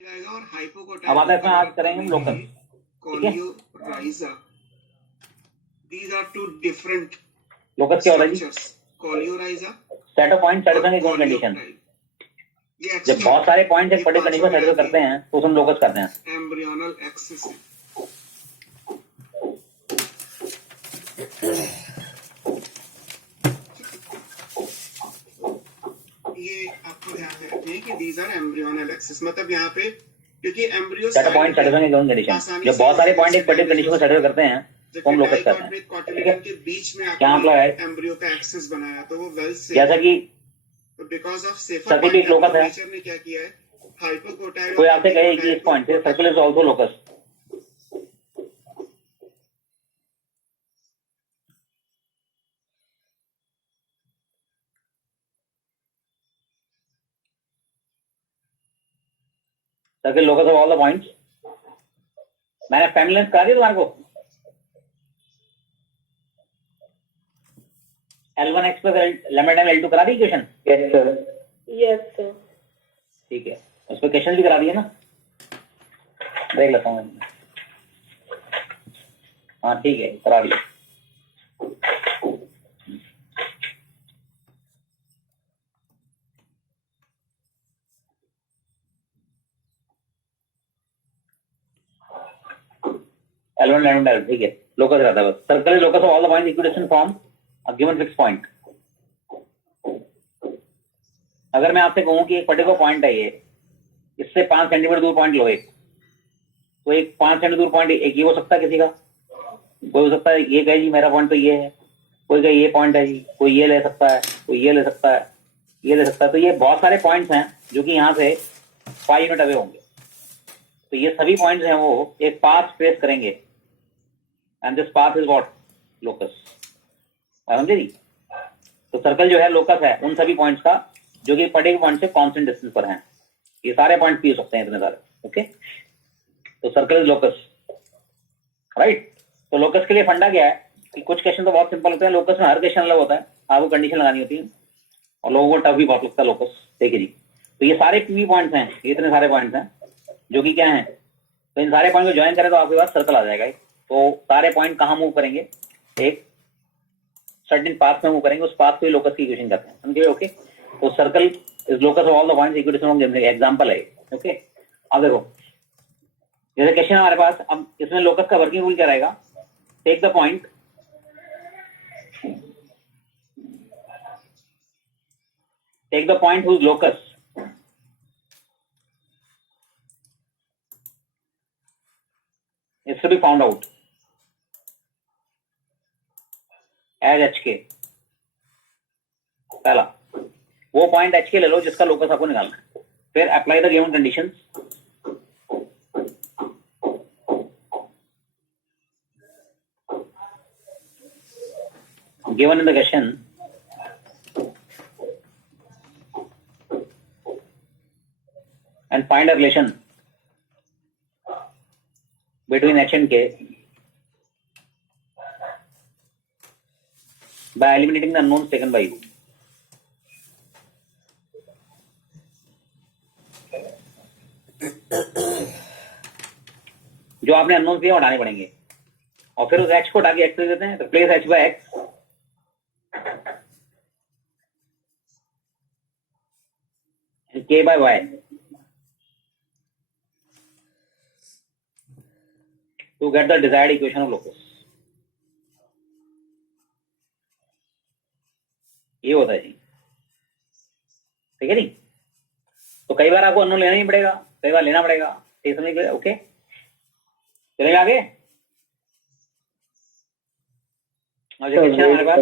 जाएगा और अब आता है इसमें आज करेंगे हम लोकस, ठीक है। कोलियोराइजा, these are two different locus क्या होता है जी? कोलियोराइजा set of point satisfying a given condition. जब बहुत सारे पॉइंट एक पर्टिकुलर कंडीशन सेटिस्फाई करते हैं तो हम लोकस करते हैं। एम्ब्रियोनल एक्सिस ये आपको ध्यान में रखना है कि these are embryonal axis, मतलब यहाँ पे क्योंकि embryo set of point satisfying a given condition, जब बहुत सारे पॉइंट एक पर्टिकुलर कंडीशन को सेटिस्फाई करते हैं तो हम लोकस करते हैं, ठीक है। के बीच में क्या मतलब है? एम्ब्रियो का एक्सिस बनाया तो वो वेल सेफ, जैसा कि बिकॉज ऑफ सेफर सर्कल भी एक लोकस है। नेचर ने क्या किया है, हाइपोकोटाइल कोई आपसे कहे कि इस पॉइंट से circle is also locus, circle locus of all the points. मैंने फैमिली लेंथ करा दिया तुम्हारे को, L1x plus lambda time L2 करा the equation? Yes sir. Yes sir. ठीक है, उस पर क्वेश्चन भी करा दिए ना, देख लेता हूँ। हाँ ठीक है, करा दिया। L1 लैम्डा L, ठीक है, लोकस रहता है बस। Circle is locus of all the points equation from a given fix point. अगर मैं आपसे कहूं कि एक पर्टिकुलर पॉइंट है, ये इससे 5 सेंटीमीटर दूर पॉइंट लो एक, तो एक 5 सेंटीमीटर दूर पॉइंट एक ये हो सकता है किसी का, कोई हो सकता है ये कहे जी मेरा पॉइंट तो ये है, कोई कहे ये पॉइंट है जी, कोई ये ले सकता है, कोई ये ले सकता है, ये ले सकता है। तो ये बहुत सारे पॉइंट्स हैं जो कि यहाँ से 5 यूनिट अवे होंगे। तो ये सभी पॉइंट्स हैं वो एक पाथ ट्रेस करेंगे, and this path is what? Locus. समझे जी? तो सर्कल जो है लोकस है उन सभी पॉइंट्स का जो कि पर्टिकुलर पॉइंट से कांस्टेंट डिस्टेंस पर हैं। ये सारे पॉइंट पी हो सकते हैं इतने सारे, ओके। तो सर्कल इज लोकस, राइट। तो लोकस के लिए फंडा क्या है कि कुछ क्वेश्चन तो बहुत सिंपल होते हैं, लोकस में हर क्वेश्चन अलग होता है, आपको कंडीशन लगानी होती है और लोगों को टफ भी बहुत लगता है लोकस। देखिए जी, तो ये सारे पी पॉइंट्स हैं, ये इतने सारे पॉइंट्स हैं जो कि क्या हैं, तो इन सारे पॉइंट को ज्वाइन करें तो आपके पास सर्कल आ जाएगा। तो सारे पॉइंट कहाँ मूव करेंगे, एक सर्टेन पाथ में मूव करेंगे, उस पाथ को लोकस की इक्वेशन कहते हैं, समझे? ओके। तो circle is locus of all the points equation, example है, ओके। अब देखो जैसे क्वेश्चन हमारे पास, अब इसमें लोकस का वर्किंग रूल क्या रहेगा? Take the point, take the point whose locus is to be found out as H K. पहला वो पॉइंट एच के ले लो जिसका लोकस आपको निकालना है, फिर apply the given conditions, given in the question, and find a relation between h and k by eliminating the unknowns taken by you. जो आपने अननोन दिए हटाने पड़ेंगे और फिर उस h को हटा के x लिख देते हैं, replace h by x and k by y to get the desired equation of locus. ये होता है जी, ठीक है नहीं? तो कई बार आपको अननोन लेना ही पड़ेगा, कई बार लेना पड़ेगा, ठीक समझ गए? ओके, चलेगा आगे। हमारे पास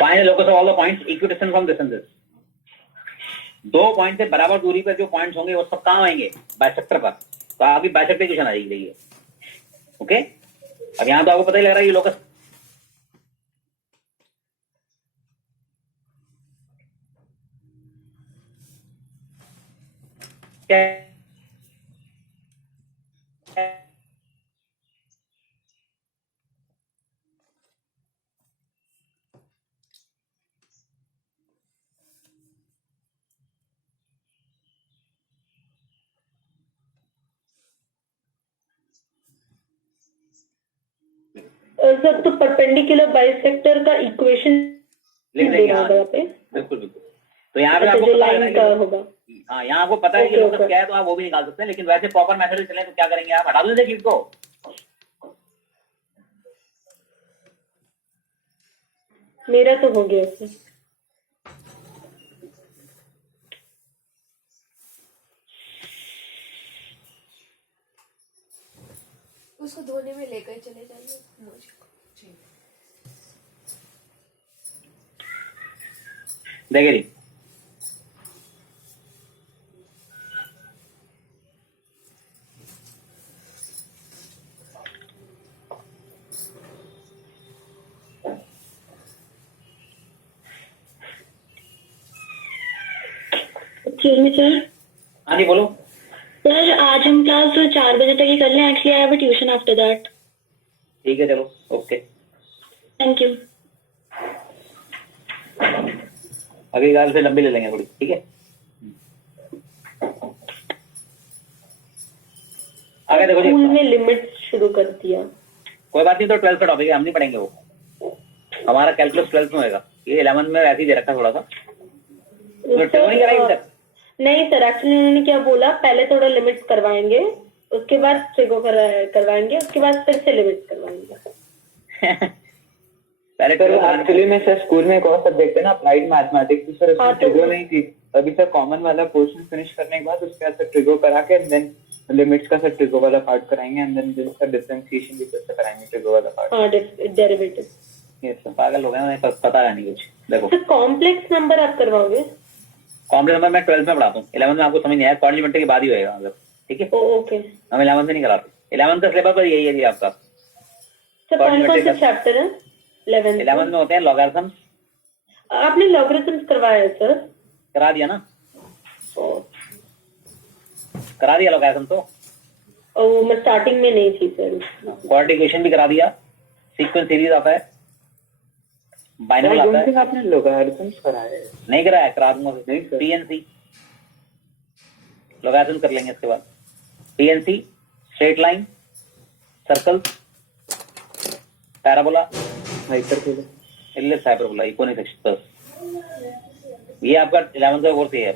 find the locus of all the points equidistant from distances. दो पॉइंट से बराबर दूरी पर जो पॉइंट्स होंगे वो सब कहां आएंगे? बाइसेक्टर पर। तो आपकी बाइसेक्टर इक्वेशन आ जाएगी, देखिए, ओके। अब यहां तो आपको पता ही लग रहा है ये लोकस, क्या सर तो परपेंडिकुलर बाइसेक्टर का इक्वेशन लिख दे देंगे? रहा हाँ, होगा यहाँ पे। बिल्कुल बिल्कुल। तो यहाँ पे अच्छा, आपको जो पता है लाइन ना का कि होगा। हाँ, यहाँ आपको पता है कि ओके, लोकस ओके। क्या है, तो आप वो भी निकाल सकते हैं। लेकिन वैसे प्रॉपर मेथड से चले तो क्या करेंगे, आप हटा दो इसे शीट को। मेरा तो हो गया सर। उसको धोने में लेकर चले जाइए मुझे। देखिए जी, एक्सक्यूज मी सर। हाँ जी बोलो। सर आज हम क्लास 4 बजे तक ही कर लें। Actually I have a tuition after that. ठीक है, चलो ओके। Thank you. अगली बार से लंबी ले लेंगे थोड़ी, ठीक है। आगे देखो स्कूल जी, में लिमिट शुरू कर दिया। कोई बात नहीं, तो 12th का टॉपिक है, हम नहीं पढ़ेंगे वो। हमारा कैलकुलस 12th में होगा, ये 11th में वैसे ही दे रखा थोड़ा सा। तो ट्रिगो नहीं कराई अभी तक? नहीं सर, एक्चुअली उन्होंने क्या बोला, पहले थोड़ा लिमिट्स करवाएंगे, उसके बाद ट्रिगो करवाएंगे, उसके बाद फिर से लिमिट्स करवाएंगे। पहले सर ट्रिगो एक्चुअली में सर स्कूल में एक और सब्जेक्ट है ना अप्लाइड मैथमेटिक्स, तो सर हाँ, उसमें तो- ट्रिगो नहीं थी। अभी सर कॉमन वाला पोर्शन फिनिश करने के बाद उसके बाद सर ट्रिगो करा के देन लिमिट्स का सर ट्रिगो वाला पार्ट कराएंगे एंड देन सर डिफरेंशिएशन भी फिर से कराएंगे ट्रिगो वाला पार्ट। हाँ, डेरिवेटिव। ये सब पागल हो गए, उन्हें पता है नहीं कुछ। देखो सर कॉम्प्लेक्स नंबर आप करवाओगे? कॉम्प्लेक्स नंबर मैं 12th में पढ़ाता हूँ, 11th में आपको समझ नहीं आया, कॉन्प्लीमेंट्री के बाद ही होएगा मतलब, ठीक है। ओके हम 11th में नहीं कराते, 11th का सिलेबस पर यही है जी आपका। सर, कौन कौन Coordinated से का- चैप्टर है 11th में होते हैं लॉगरिथम्स। आपने लॉगरिथम्स करवाया है सर? करा दिया ना, करा दिया लॉगरिथम तो। वो मैं स्टार्टिंग में नहीं थी सर। क्वाड्रेटिक इक्वेशन भी करा दिया, सीक्वेंस सीरीज आता है, बाइनोमियल आता है। आपने लॉगरिथम्स कराए हैं? नहीं कराया, करा दूंगा। नहीं सर। पीएनसी लॉगरिथम कर लेंगे, इसके बाद PNC, straight line, circle, parabola, hyperbola. Ellipse, hyperbola, conic section, बस ये आपका 11th का कोर्स ही है।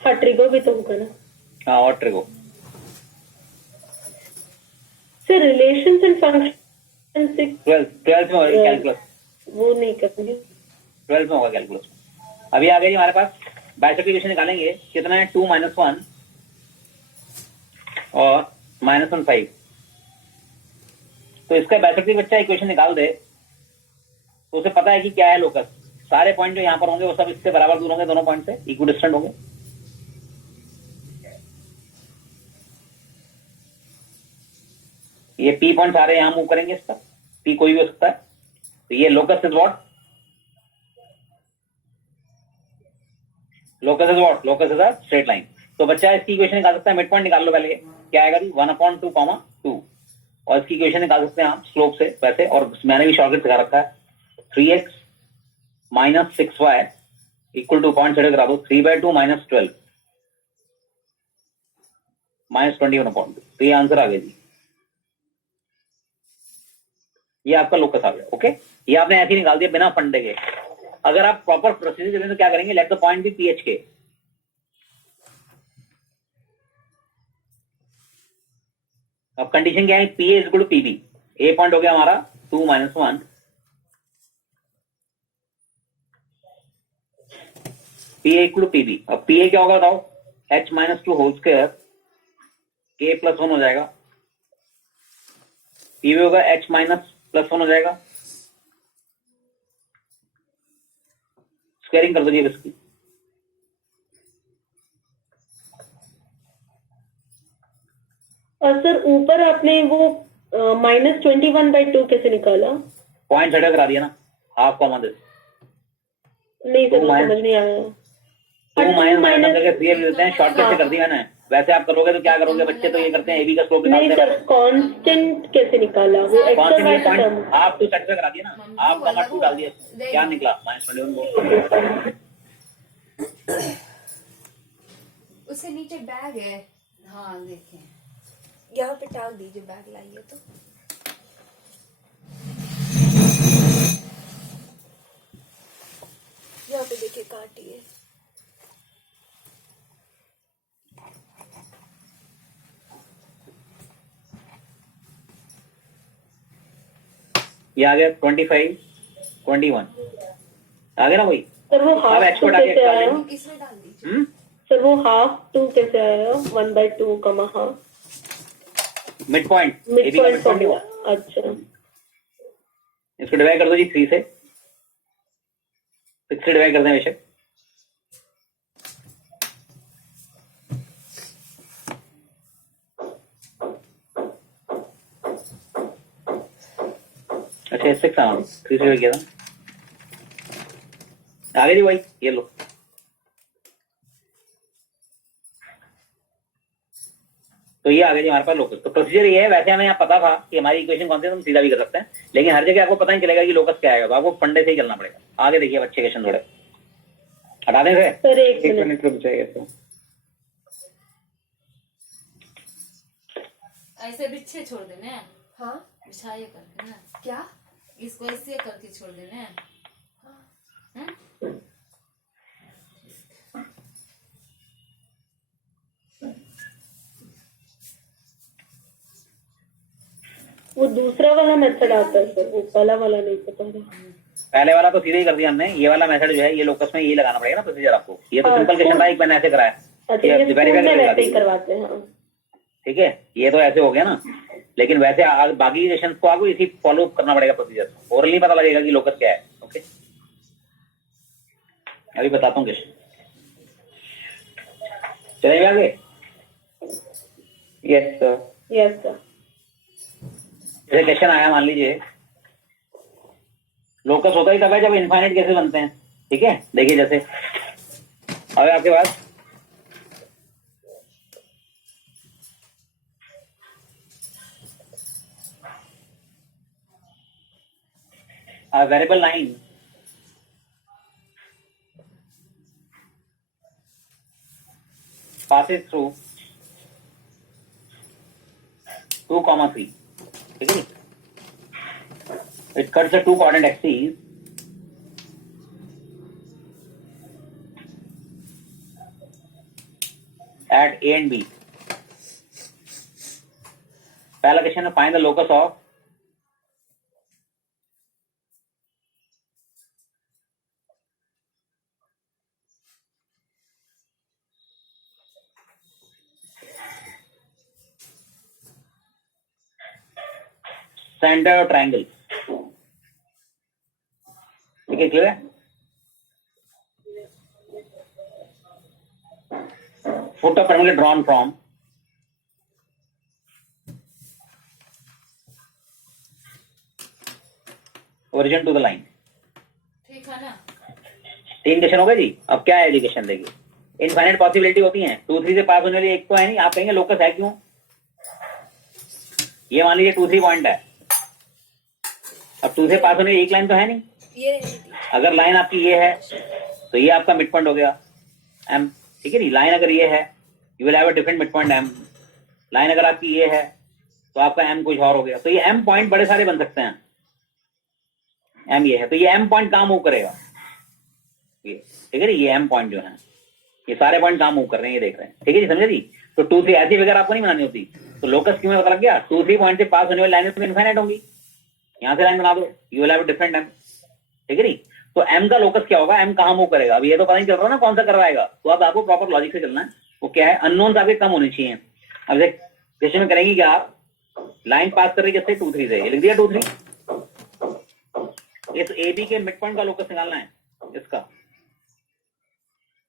हाँ, ट्रिगो भी तो होगा ना हाँ, और trigo. Sir. Relations and function 12th में होगा कैलकुलस, वो नहीं करेंगे। 12th में होगा कैलकुलस। अभी आ गई हमारे पास बाइसेक्टर इक्वेशन निकालेंगे, कितना है 2 - 1 और -1 5। तो इसका बाइसेक्टर बच्चा इक्वेशन निकाल दे तो उसे पता है कि क्या है लोकस। सारे पॉइंट जो यहाँ पर होंगे वो सब इससे बराबर दूर होंगे, दोनों पॉइंट से इक्विडिस्टेंट होंगे। ये P पॉइंट सारे यहाँ मूव करेंगे, इसका P कोई भी हो सकता है। तो ये locus is what, locus is what, locus is a straight line. तो बच्चा इसकी इक्वेशन निकाल सकता है, मिड पॉइंट निकाल लो पहले, क्या आएगा जी 1/2, 2। और इसकी इक्वेशन निकाल सकते हैं आप स्लोप से वैसे, और मैंने भी शॉर्टकट सिखा रखा है, 3x - 6y equal two point set करा दो, 3/2 - 12 -21/2। तो ये आंसर आ गया जी, ये आपका लोकस आ गया। ओके, ये आपने ऐसे ही निकाल दिया बिना फंडे के। अगर आप प्रॉपर प्रोसीजर करें तो क्या करेंगे, let the point be PH K. अब कंडीशन क्या है, P is equal to PB. A point हो गया हमारा 2 - 1, P A equal to PB. अब पी ए क्या होगा बताओ, h - 2 होल स्क्वायर k + 1 हो जाएगा। पीबी होगा h - +1 हो जाएगा। स्क्वायरिंग कर दीजिए इसकी। और सर ऊपर आपने वो -21/2 कैसे निकाला? पॉइंट सेट करा दिया ना, हाफ कॉमन दिस। नहीं सर, तो वो minus- समझ नहीं आया। 2 माइनस करके 3 ले लेते हैं, शॉर्टकट से कर दी मैंने। वैसे आप करोगे तो क्या करोगे, बच्चे तो ये करते हैं एबी का स्लोप नहीं निकालते हैं। सर, कांस्टेंट कैसे निकाला वो एक्स और वाई का टर्म? आप तो सेटिस्फाई करा दिया ना, आप का 2 डाल दिया, क्या निकला -21। उसके नीचे बैग है, हाँ देखें, यहाँ पे टांग दीजिए, बैग लाइए तो। यहाँ पे देखिए काटिए। ये आ गया 25 21 आ गया ना भाई। सर वो अब हाफ एक्स को टू हटा के कैसे आया? इसमें डाल दीजिए। सर वो हाफ टू कैसे आया? 1/2 comma half mid point mid AB का पॉइंट मिड पॉइंट फॉर्मूला। अच्छा इसको डिवाइड कर दो जी 3 से, 6 से डिवाइड कर दें बेशक। अच्छा 6 आ 3 से डिवाइड किया था, आगे जी भाई ये लो। तो ये आ गया जी हमारे पास लोकस। तो प्रोसीजर ये है, वैसे हमें यहाँ पता था कि हमारी इक्वेशन कौन सी है, तो हम सीधा भी कर सकते हैं, लेकिन हर जगह आपको पता नहीं चलेगा कि लोकस क्या आएगा, तो आपको फंडे से ही चलना पड़ेगा। आगे देखिए बच्चे क्वेश्चन थोड़े हटा दें से। सर एक एक मिनट, मिनट रुक जाइए तो। ऐसे बिच्छे छोड़ देने हैं, हाँ बिछाइए करके ना, क्या? इसको ऐसे करके छोड़ देने हैं। हैं? वो दूसरा वाला मेथड आता है सर, वो पहला वाला नहीं पता था। पहले वाला तो सीधे ही कर दिया हमने, ये वाला मेथड जो है ये लोकस में ये लगाना पड़ेगा ना प्रोसीजर आपको। ये तो हाँ, सिंपल क्वेश्चन था, एक मैंने ऐसे कराया, अच्छा ये ये स्कूल वेरीफाई में करके वैसे ही दिखा करवाते हैं। हाँ ठीक है, ये तो ऐसे हो गया ना, लेकिन वैसे बाकी क्वेश्चन को आपको इसी फॉलो करना पड़ेगा प्रोसीजर। ओरली पता लगेगा कि लोकस क्या है। ओके अभी बताता हूँ क्वेश्चन, चलेगा आगे। Yes sir. Yes sir. जैसे क्वेश्चन आया, मान लीजिए लोकस होता ही तब है जब इनफाइनाइट कैसे बनते हैं। ठीक है देखिए, जैसे अब आपके पास वेरिएबल 9 passes through 2,3, ठीक है। It cuts the 2 coordinate axes at A and B. पहला क्वेश्चन है, find the locus of centre triangle. ठीक है क्लियर है। Foot of triangle drawn from origin to the line। ठीक है ना? 3 क्वेश्चन हो गए जी। अब क्या है एजुकेशन देखिए, इनफाइनाइट पॉसिबिलिटी होती है, 2 3 से पास होने वाली एक तो है नहीं। आप कहेंगे लोकस है क्यों, ये मान लीजिए 2 3 पॉइंट है, अब 2 से पास होने वाली एक लाइन तो है नहीं। ये रहने दीजिए। अगर लाइन आपकी ये है तो ये आपका मिड पॉइंट हो गया एम। ठीक है नहीं, लाइन अगर ये है you will have a different mid point M. Line अगर आपकी ये है तो आपका एम कुछ और हो गया। तो ये एम पॉइंट बड़े सारे बन सकते हैं। एम ये है तो ये एम पॉइंट कहाँ मूव करेगा, ये ठीक है नहीं, ये एम पॉइंट जो है ये सारे पॉइंट कहाँ मूव कर रहे हैं ये देख रहे हैं। ठीक है जी, समझे जी। तो 2 3 ऐसी वगैरह आपको नहीं बनानी होती। तो लोकस क्यों में पता लग गया, 2 3 पॉइंट से पास होने वाली लाइनें तो इनफाइनाइट होंगी। यहाँ से लाइन बना दो, you will have different M. ठीक है नहीं, तो एम का लोकस क्या होगा, एम कहाँ मूव करेगा। अब ये तो पता नहीं चल रहा ना कौन सा करवाएगा, तो अब आपको प्रॉपर लॉजिक से चलना है। वो क्या है, अननोन आपके कम होने चाहिए। अब क्वेश्चन में करेंगे क्या, आप लाइन पास कर रही है 2 3 से, ये लिख दिया 2 3। इस ए बी के मिड पॉइंट का लोकस निकालना है इसका।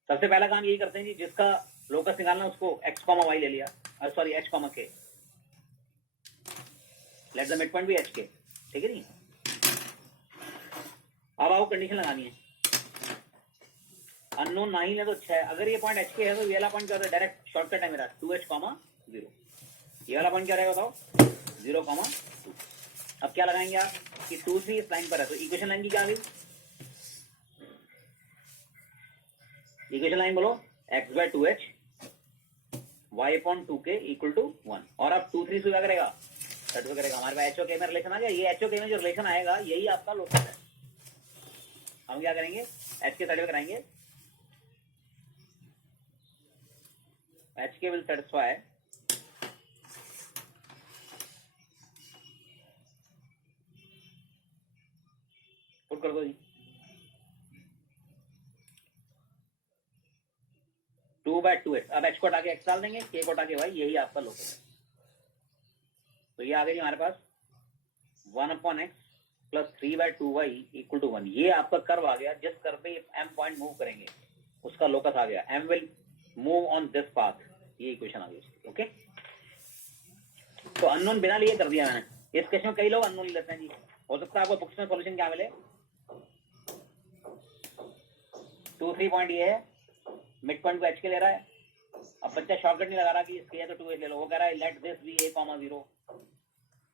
सबसे पहला काम यही करते हैं जी, जिसका लोकस निकालना उसको x, y ले लिया, sorry h, k, let the mid point भी h के। ठीक है नहीं, अब आपको कंडीशन लगानी है। अननोन ना ही ले तो 6। अगर ये पॉइंट एच के है तो ये वाला पॉइंट क्या होता है? डायरेक्ट शॉर्टकट है मेरा 2h, 0। ये वाला पॉइंट क्या रहेगा बताओ? 0, 2। अब क्या लगाएंगे आप कि 2, 3 इस लाइन पर है, तो इक्वेशन लाइन की क्या आ गई? इक्वेशन लाइन बोलो x/2h y/2k = 1। और अब 2, 3 से क्या करेगा? सेटिस्फाई करेगा। हमारे पास HOK में रिलेशन आ गया। ये HOK में जो रिलेशन आएगा यही आपका लोकस है। हम क्या करेंगे? H के सेटिस्फाई कराएंगे। HK will satisfy पुट कर दो जी 2/2x। अब h को हटा के x डाल देंगे, k को हटा के y, यही आपका लोकस है। तो ये आ गई हमारे पास 1/x + 3/2y = 1। ये आपका कर्व आ गया। जिस कर्व पे m पॉइंट मूव करेंगे उसका लोकस आ गया। m will move on this path। ये इक्वेशन आ गई। ओके, तो अननोन बिना लिए कर दिया मैंने। इस क्वेश्चन में कई लोग अननोन लेते हैं जी। हो सकता है आपको बुक्स में सॉल्यूशन क्या मिले। 2, 3 पॉइंट ये है, मिड पॉइंट को h के ले रहा है। अब बच्चा शॉर्टकट नहीं लगा रहा कि इसके है तो 2h ले लो। वो कह रहा है लेट दिस बी a, 0।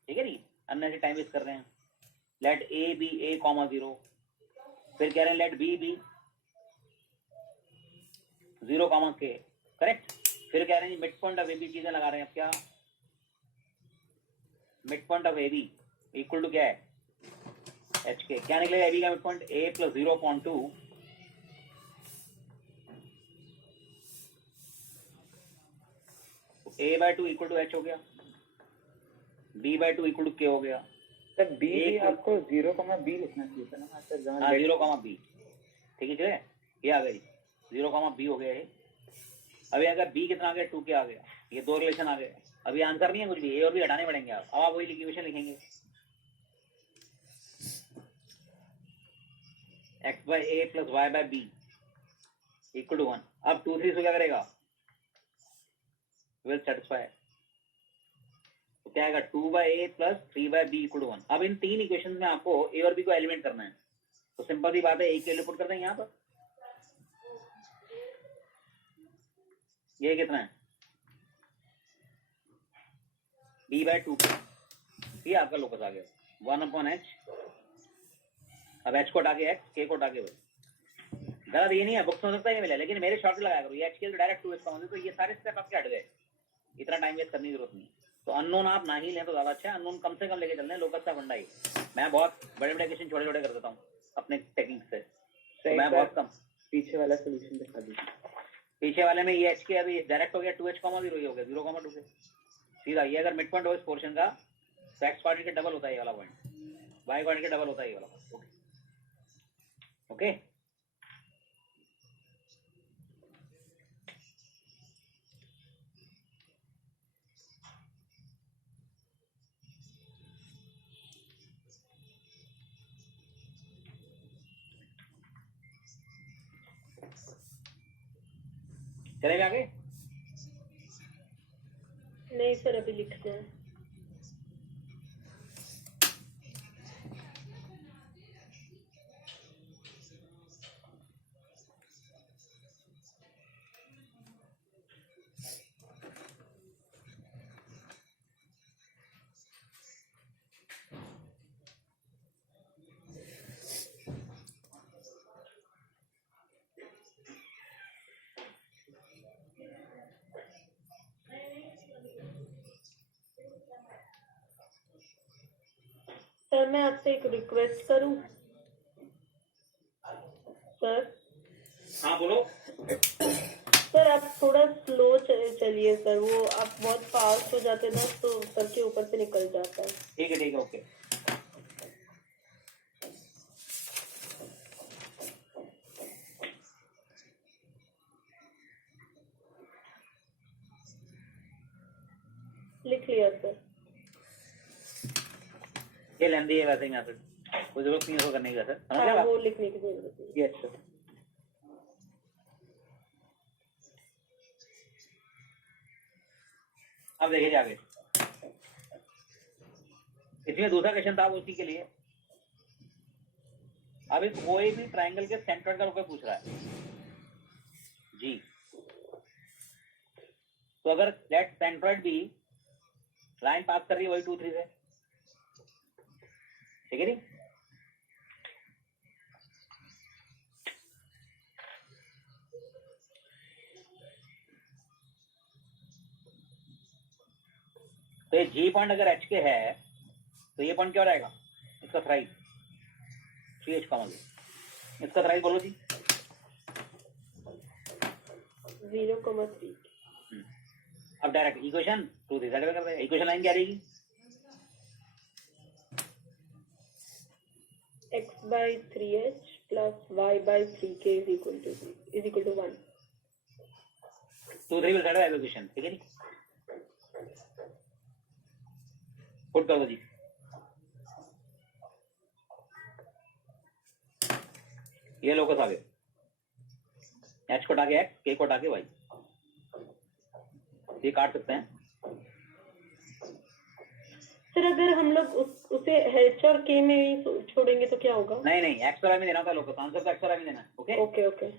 ठीक है नहीं, अन्य से टाइम वेस्ट कर रहे हैं। Let a be a, 0। फिर कह रहे हैं let b be 0, k। Correct. फिर कह रहे हैं mid point of A B चीजें लगा रहे हैं। अब क्या mid point of A B equal to क्या है? H K. क्या निकलेगा ए बी का mid point? a + 0.2 a/2 = h हो गया, b/2 = k हो गया। सर बी आपको 0, b लिखना चाहिए था ना सर। हाँ 0, b। ठीक है, ये आ गई 0, b हो गया ये। अभी अगर b कितना आ गया? 2k आ गया। ये दो रिलेशन आ गए। अभी आंसर नहीं है कुछ भी, ए और बी हटाने पड़ेंगे आप। अब आप वही इक्वेशन लिखेंगे x/a + y/b = 1। अब 2, 3 से क्या करेगा? Will satisfy. तो क्या आएगा? 2/a + 3/b = 1। अब इन तीन इक्वेशन में आपको ए और बी को एलिमेंट करना है। तो सिंपल सी बात है, ए के लिए पुट कर देंगे यहाँ पर। ये कितना है? b/2। ये आपका लोकस आ गया 1/h। अब h को हटा के x, k को हटा के y। गलत ये नहीं है, बुक्स में हो सकता है ये मिला, लेकिन मेरे शॉर्ट लगा करो। ये h के डायरेक्ट 2h का मतलब, तो ये सारे स्टेप आपके हट गए। इतना टाइम वेस्ट करने की जरूरत नहीं। तो अननोन आप ना ही लें तो ज्यादा अच्छा है। अननोन कम से कम लेके चलना है। लोकस का फंडा ही। मैं बहुत बड़े बड़े क्वेश्चन छोटे छोटे कर देता हूँ अपने टेक्निक से। तो मैं बहुत कम। पीछे वाला सोल्यूशन दिखा दीजिए। पीछे वाले में ये h के अभी डायरेक्ट हो गया 2h, 0 हो गया 0, 2 सीधा। ये अगर मिड पॉइंट हो इस पोर्शन का तो x क्वाड्रेंट के डबल होता है ये वाला पॉइंट, y क्वाड्रेंट के डबल होता है ये वाला पॉइंट। Okay okay. चलेंगे आगे? नहीं सर, अभी लिखना है। सर मैं आपसे एक रिक्वेस्ट करूं? सर हाँ बोलो। सर आप थोड़ा स्लो चलिए सर। वो आप बहुत फास्ट हो जाते ना तो सर के ऊपर से निकल जाता है। ठीक है ओके। लिख लिया सर। ये लेंदी है वैसे ही मैसेज, कोई जरूरत नहीं है उसको करने की। सर समझ हाँ, गए वो लिखने की जरूरत नहीं। Yes sir. अब देखिए आगे। इसमें दूसरा क्वेश्चन था उसी के लिए। अब कोई भी ट्रायंगल के सेंटर का रुपये पूछ रहा है। जी। तो अगर लेट सेंट्रॉइड भी लाइन पास कर रही है वही 2 3 से, ठीक है नहीं? तो ये जी पॉइंट अगर एच के है तो ये पॉइंट क्या हो जाएगा? इसका थ्राइस 3h, इसका थ्राइस बोलो जी। 0,3। अब डायरेक्ट इक्वेशन 2 3 सेटिस्फाई कर देगा। इक्वेशन लाइन क्या रहेगी? x/3h plus y/3k is equal to 1. 2 3 will satisfy equation, ठीक है जी। पुट कर दो जी। ये लोकस आ गए, एच को हटा के एक्स, के को हटा के वाई, ये काट सकते हैं। सर अगर हम लोग उसे h और k में ही छोड़ेंगे तो क्या होगा? नहीं नहीं, एक्स और वाई में देना होता है लोकस, आंसर तो एक्स और वाई में देना है। Okay okay okay.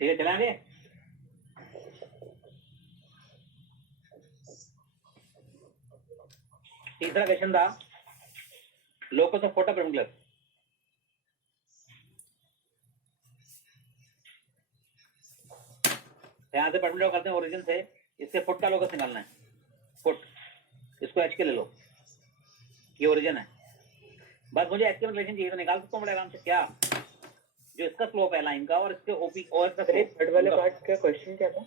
ठीक है, चलाएंगे। तीसरा क्वेश्चन था लोकस ऑफ फोटो परपेंडिकुलर। यहां से परपेंडिकुलर करते हैं ओरिजिन से, इससे फुट का लोकस निकालना है। फुट, इसको एच के ले लो, ये ओरिजिन है। बस मुझे एच के रिलेशन चाहिए तो निकाल सकता हूँ बड़े आराम से। क्या जो इसका स्लोप है लाइन का और इसके ओपी और इसका थर्ड वाले पार्ट का क्वेश्चन क्या था?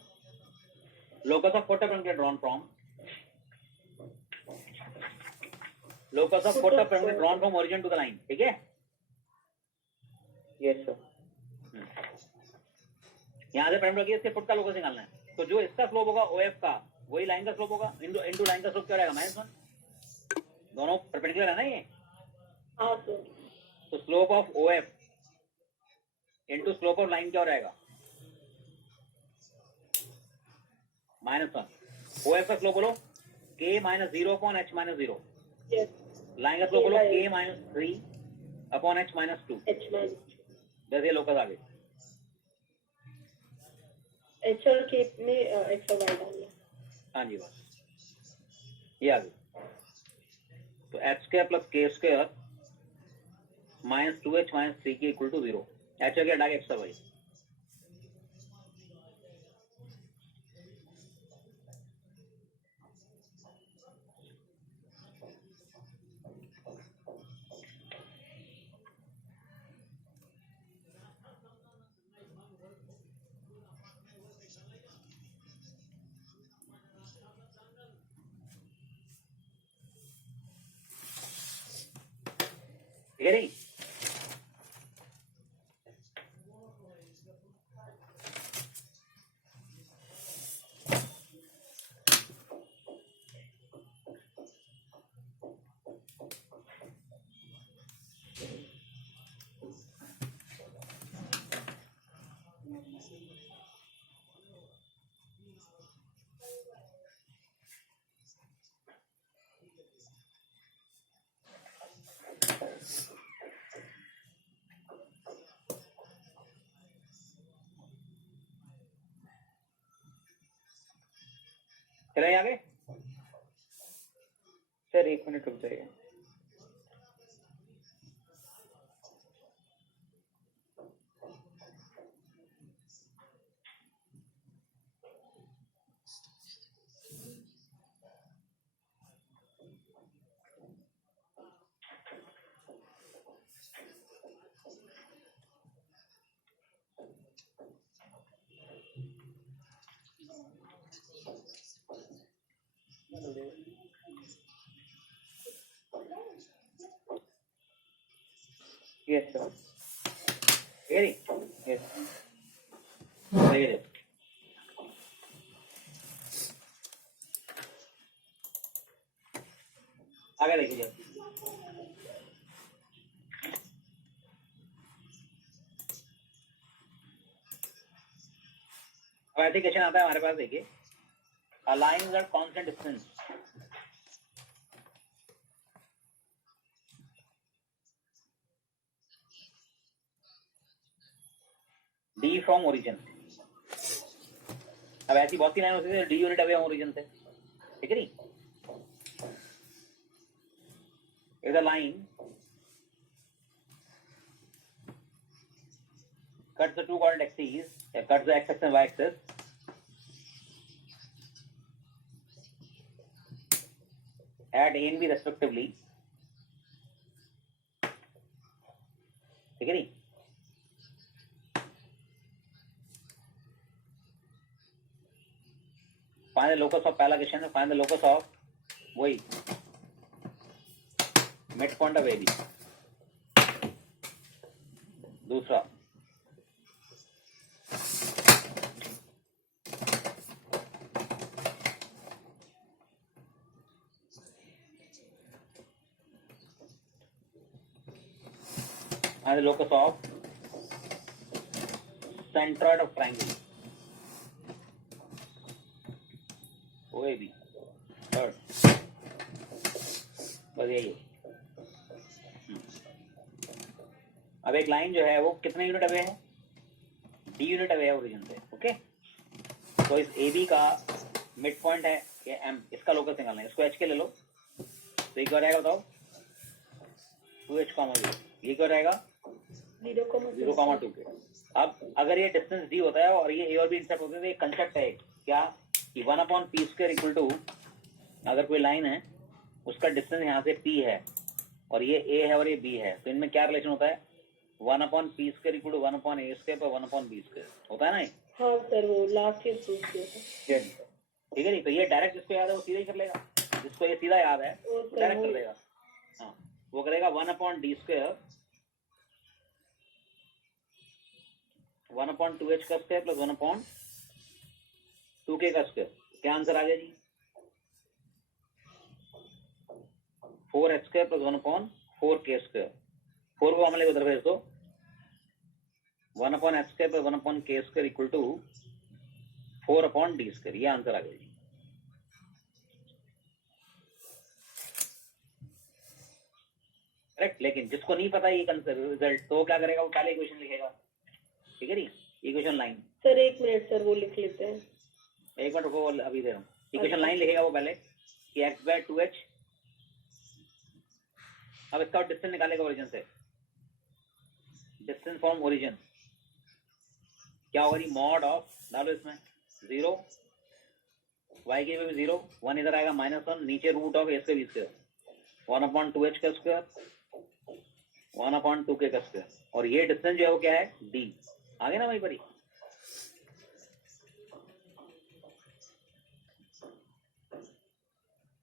Locus of foot perpendicular drawn from locus of foot perpendicular drawn from origin to the line, ठीक है? Yes sir. यहां से परपेंडिकुलर किया, इसके फुट का लोकस निकालना है। तो जो इसका स्लोप होगा ओएफ का, वही लाइन का स्लोप होगा। इनटू लाइन का स्लोप क्या रहेगा? -1। दोनों परपेंडिकुलर है ना ये। हाँ सर। तो slope of of into slope of line क्या हो जाएगा? -1। ओएफ का स्लोप बोलो k - 0 upon h - 0। Yes. Line का स्लोप बोलो k - 3 अपॉन h - 2। h- बस ये लोकस आ गए। h और k में x और y डालना। हाँ जी, बस ये आ गई। तो h² plus k² -2h - 3k equal to 0। h हो गया डाक एक्स और वाई। ठीक है नहीं? चले आगे। सर 1 मिनट रुक जाइए। Yes sir. ठीक है नहीं? यस। सही है। आगे देखिए। अब ऐसे क्वेश्चन आता है हमारे पास, देखिए a line is at constant distance d from origin। अब ऐसी बहुत सी लाइन होती है d यूनिट अवे ओरिजिन से, ठीक है नहीं। is a line cuts the two coordinate axes, cuts the x axis and y axis at A and B respectively, ठीक है नहीं। फाइंड द लोकस ऑफ, पहला क्वेश्चन है फाइंड द लोकस ऑफ वही mid point of A B. दूसरा and the locus of centroid of triangle OAB। Third बस यही है। अब एक लाइन जो है वो कितने यूनिट अवे है, डी यूनिट अवे है ओरिजिन से, ओके। तो इस ए बी का मिड पॉइंट है ये एम, इसका लोकस निकालना है, इसको एच के ले लो। तो ये क्या रहेगा बताओ, 2h, 0, ये क्या रहेगा 0,2 के। अब अगर ये डिस्टेंस डी होता है और ये ए और बी इंटरसेक्ट होते हैं तो ये कंसेप्ट है क्या कि 1/p² इक्वल टू, अगर कोई लाइन है उसका डिस्टेंस यहाँ से p है और ये a है और ये b है, तो इनमें क्या रिलेशन होता है 1/p² इक्वल टू 1/a² पर 1/b² होता है ना। हाँ सर, वो लास्ट ईयर प्रूफ किया था। ठीक है नहीं, तो ये डायरेक्ट जिसको याद है वो सीधा ही कर लेगा, जिसको ये सीधा याद है वो डायरेक्ट कर लेगा। हाँ, वो करेगा 1/d², 1/2h का स्क्वायर प्लस 1/2k का स्क्वायर। क्या आंसर आ गया जी, 4h² प्लस 1/4k²। 4 को हमले उधर भेज दो, 1/h² plus 1/k² equal to 4/d²। ये आंसर आ गया जी। करेक्ट। लेकिन जिसको नहीं पता ये रिजल्ट, तो क्या करेगा, वो पहले इक्वेशन लिखेगा, ठीक है नहीं, equation line. Sir 1 minute sir, वो लिख लेते हैं। 1 मिनट रुको, अभी दे रहा हूँ। इक्वेशन लाइन लिखेगा वो पहले कि x/2h। अब इसका डिस्टेंस निकालेगा ओरिजिन से, डिस्टेंस फ्रॉम ओरिजिन क्या होगा जी, मॉड ऑफ, डालो इसमें 0, y के भी 0, 1 इधर आएगा -1, नीचे root of a² b², 1/2h का स्क्वायर 1/2k का स्क्वायर, और ये डिस्टेंस जो है वो क्या है d। आगे ना वहीं पर ही,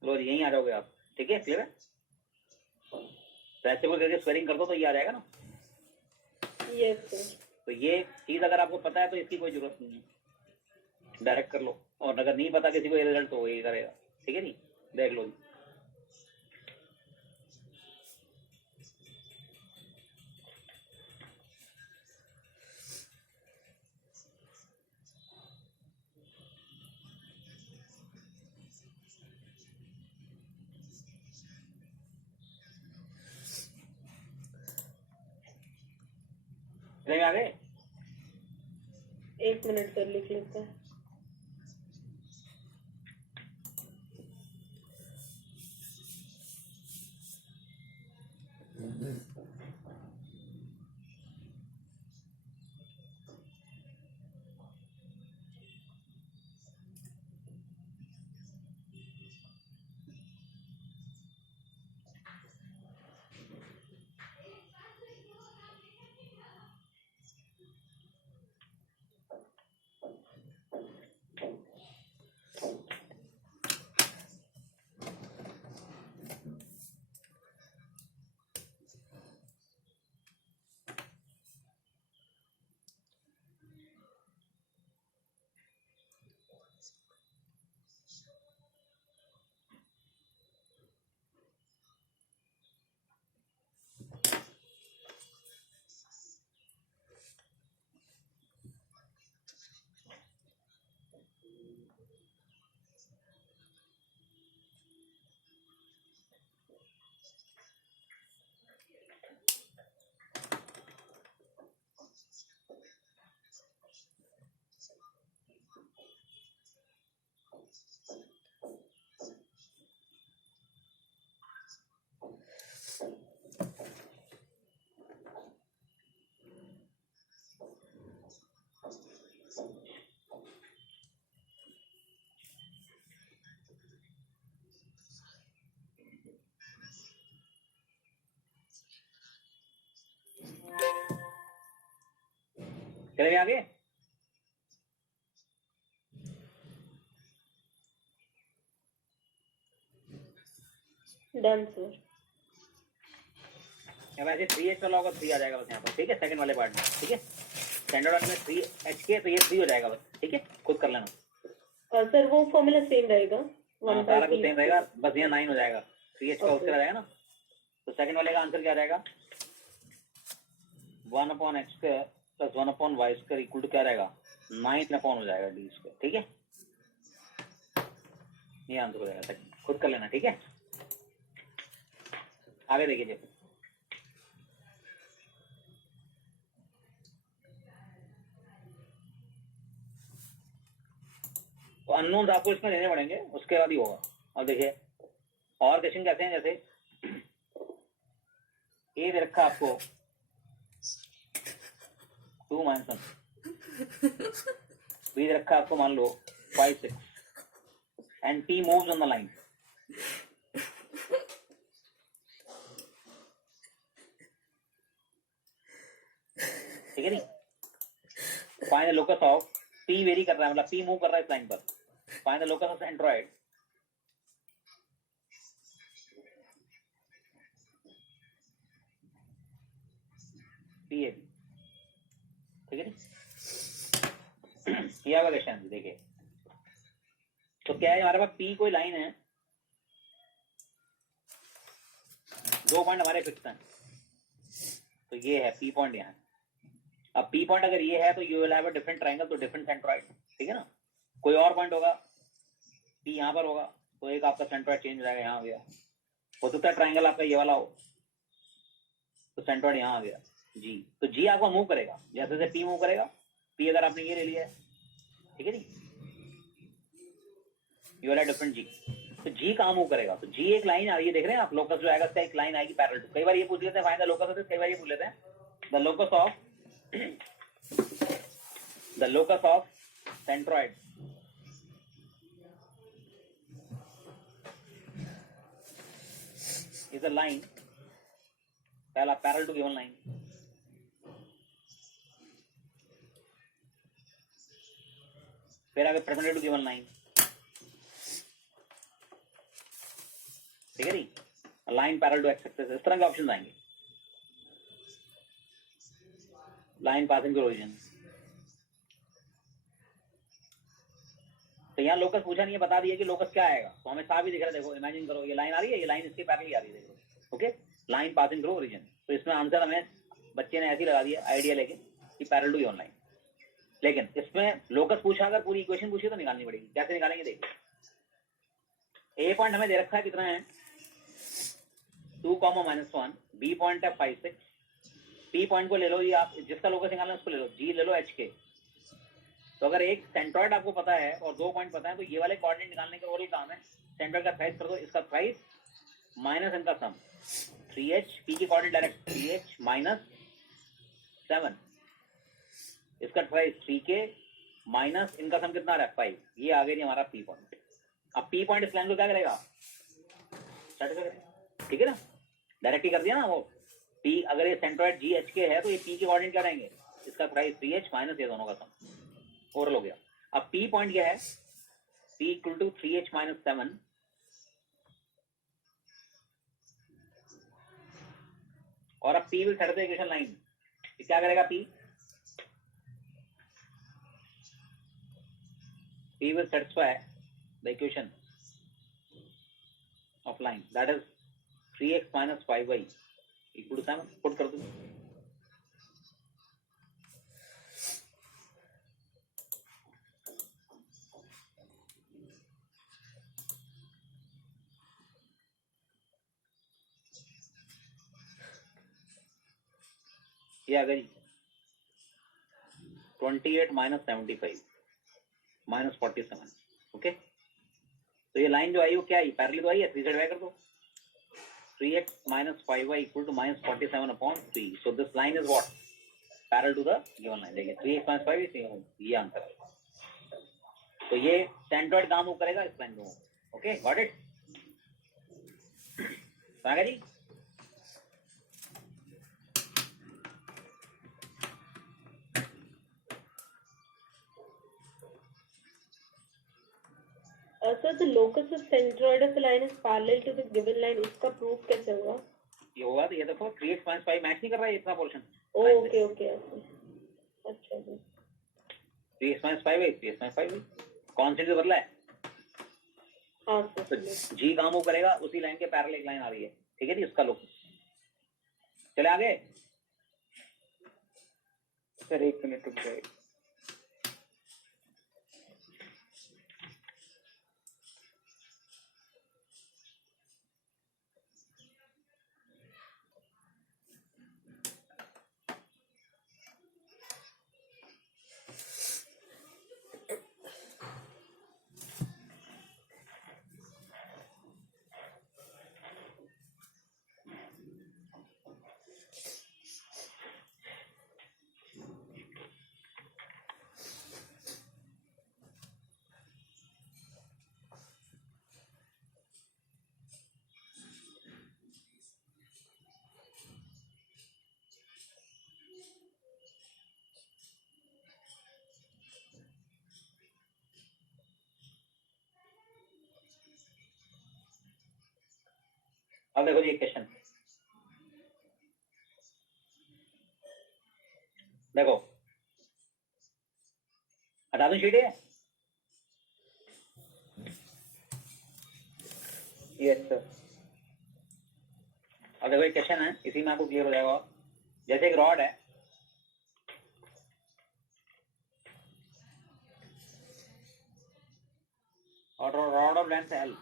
लो यहीं आ जाओगे आप, ठीक है, क्लियर है। पैसे को करके स्क्वायरिंग कर दो तो ये आ जाएगा ना। Yes sir. तो ये चीज अगर आपको पता है तो इसकी कोई जरूरत नहीं है, डायरेक्ट कर लो। और अगर नहीं पता किसी को ये रिजल्ट तो ये करेगा, ठीक है नहीं, देख लो। आ गए, 1 मिनट सर, लिख लेते हैं। चले आगे। Done sir. अब ऐसे 3h वाला होगा 3 आ जाएगा बस यहाँ पर, ठीक है, सेकंड वाले पार्ट में, ठीक है। स्टैंडर्ड वन में 3h तो ये 3 हो जाएगा बस, ठीक है, खुद कर लेना। सर वो फॉर्मूला सेम रहेगा। हाँ, सारा कुछ सेम रहेगा, बस यहाँ 9 हो जाएगा, 3h का उससे आ जाएगा ना। तो सेकंड वाले का आंसर क्या आ जाएगा, 1/x² plus 1/y² equal to क्या रहेगा, 9 हो जाएगा d², ठीक है। ये आंसर हो जाएगा, खुद कर लेना, ठीक है। आगे देखिए जैसे तो अननोन्स आपको इसमें लेने पड़ेंगे, उसके बाद ही होगा। और देखिए और क्वेश्चन कहते हैं, जैसे ए दे रखा आपको 2 - 1, बी दे रखा आपको मान लो 5 6 and T moves on the line. ठीक है नहीं, find the locus of P, very कर रहा है, मतलब पी मूव कर रहा है इस लाइन पर। Find the locus of centroid P A, ठीक है नहीं। ये आपका क्वेश्चन देखिए, तो क्या है हमारे पास पी कोई लाइन है, 2 पॉइंट हमारे फिक्स हैं, तो ये है पी पॉइंट यहाँ। अब पी पॉइंट अगर ये है तो you will have a different triangle, तो डिफरेंट सेंट्रॉइड, ठीक है ना। कोई और पॉइंट होगा, पी यहाँ पर होगा, तो एक आपका सेंट्रॉइड चेंज हो जाएगा, यहाँ आ गया। हो सकता है ट्रायंगल आपका ये वाला हो, तो सेंट्रॉइड यहाँ आ गया जी। तो जी आपका मूव करेगा, जैसे जैसे पी मूव करेगा, पी अगर आपने ये ले लिया है, ठीक है नहीं, यू विल हैव डिफरेंट जी। तो जी कहाँ मूव करेगा, तो जी एक लाइन आ रही है, देख रहे हैं आप, लोकस जो आएगा इसका एक लाइन आएगी पैरेलल टू। कई बार ये पूछ लेते हैं find the locus of this, कई बार ये पूछ लेते हैं the locus of centroid is a line, पहला पैरेलल टू गिवन लाइन, फिर आगे परपेंडिकुलर टू गिवन लाइन, ठीक है नहीं, line parallel to x axis, इस तरह के ऑप्शन आएंगे। लाइन पासिंग टू ओरिजिन, तो यहाँ लोकस पूछा नहीं है, बता दिया कि लोकस क्या आएगा, तो हमें साफ ही दिख रहा है। देखो इमेजिन करो, ये लाइन आ रही है, ये लाइन इसके पैरेलल आ रही है, देखो, okay, line passing through origin. तो इसमें आंसर हमें बच्चे ने ऐसे ही लगा दिया आइडिया लेके कि पैरेलल टू गिवन लाइन। लेकिन इसमें लोकस पूछा, अगर पूरी इक्वेशन पूछी तो निकालनी पड़ेगी। कैसे निकालेंगे देखिए, ए पॉइंट हमें दे रखा है कितना है 2, -1, बी पॉइंट है 5 6, पी पॉइंट को ले लो, ये आप जिसका लोकस निकालना है उसको ले लो, जी ले लो एच के। तो अगर एक सेंट्रॉइड आपको पता है और 2 पॉइंट पता है, तो ये वाले कोऑर्डिनेट निकालने का और ही काम है। सेंट्रॉइड का थ्राइस कर दो, इसका थ्राइस माइनस इनका सम 3h, पी की कोऑर्डिनेट डायरेक्ट 3h - 7, इसका थ्राइस 3k माइनस इनका सम कितना आ रहा है 5। ये आ गया हमारा पी पॉइंट। अब पी पॉइंट इस लाइन को क्या करेगा, सेट करेगा, ठीक है ना, डायरेक्ट ही कर दिया ना वो। पी अगर ये सेंट्रॉइड जी एच के है, तो ये पी के कोऑर्डिनेट क्या रहेंगे, इसका थ्राइस 3h माइनस ये दोनों का सम, ओवरल हो गया। अब पी पॉइंट क्या है, पी इक्वल टू 3h - 7, और अब P will set the equation line. क्या करेगा P will satisfy the equation of line, that is 3x - 5y equal to 7। Put कर दो, ये आ गई 28 - 75 -47, ओके। तो ये लाइन जो आई वो क्या आई, पैरेलल तो आई है, 3 से डिवाइड कर दो, 3x - 5y equal to -47/3। So this line is what, parallel to the given line. देखिए 3x - 5, ये आंसर है। तो ये सेंट्रॉइड काम मूव करेगा इस लाइन को, ओके, गॉट इट। कहाँ जी, sir the locus of centroid of the line is parallel to the given line, इसका प्रूफ कैसे होगा? ये होगा तो ये देखो 3x-5 मैच नहीं कर रहा है इतना पोर्शन। ओके ओके अच्छा जी 3x-5 है 3x-5 है कॉन्स्टेंट से बदला है हाँ तो सर जी कहाँ मूव करेगा उसी लाइन के पैरेलल एक लाइन आ रही है ठीक है जी उसका लोकस। चले आगे सर 1 मिनट रुक जाइए। अब देखो जी एक क्वेश्चन देखो हटा दूं शीट है यस सर। अब देखो एक क्वेश्चन है इसी में आपको क्लियर हो जाएगा। जैसे एक रॉड है और rod of length L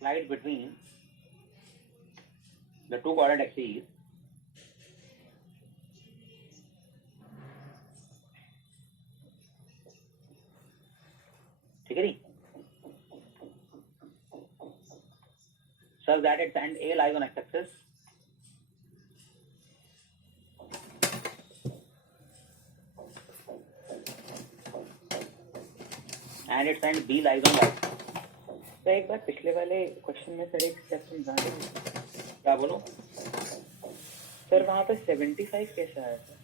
slide between the two coordinate axes ठीक है जी such that its end A lies on x-axis and its end B lies on y। Sir एक बार पिछले वाले क्वेश्चन में सर एक स्टेप समझा देंगे क्या बोलूं सर वहाँ पे 75 कैसा आया था?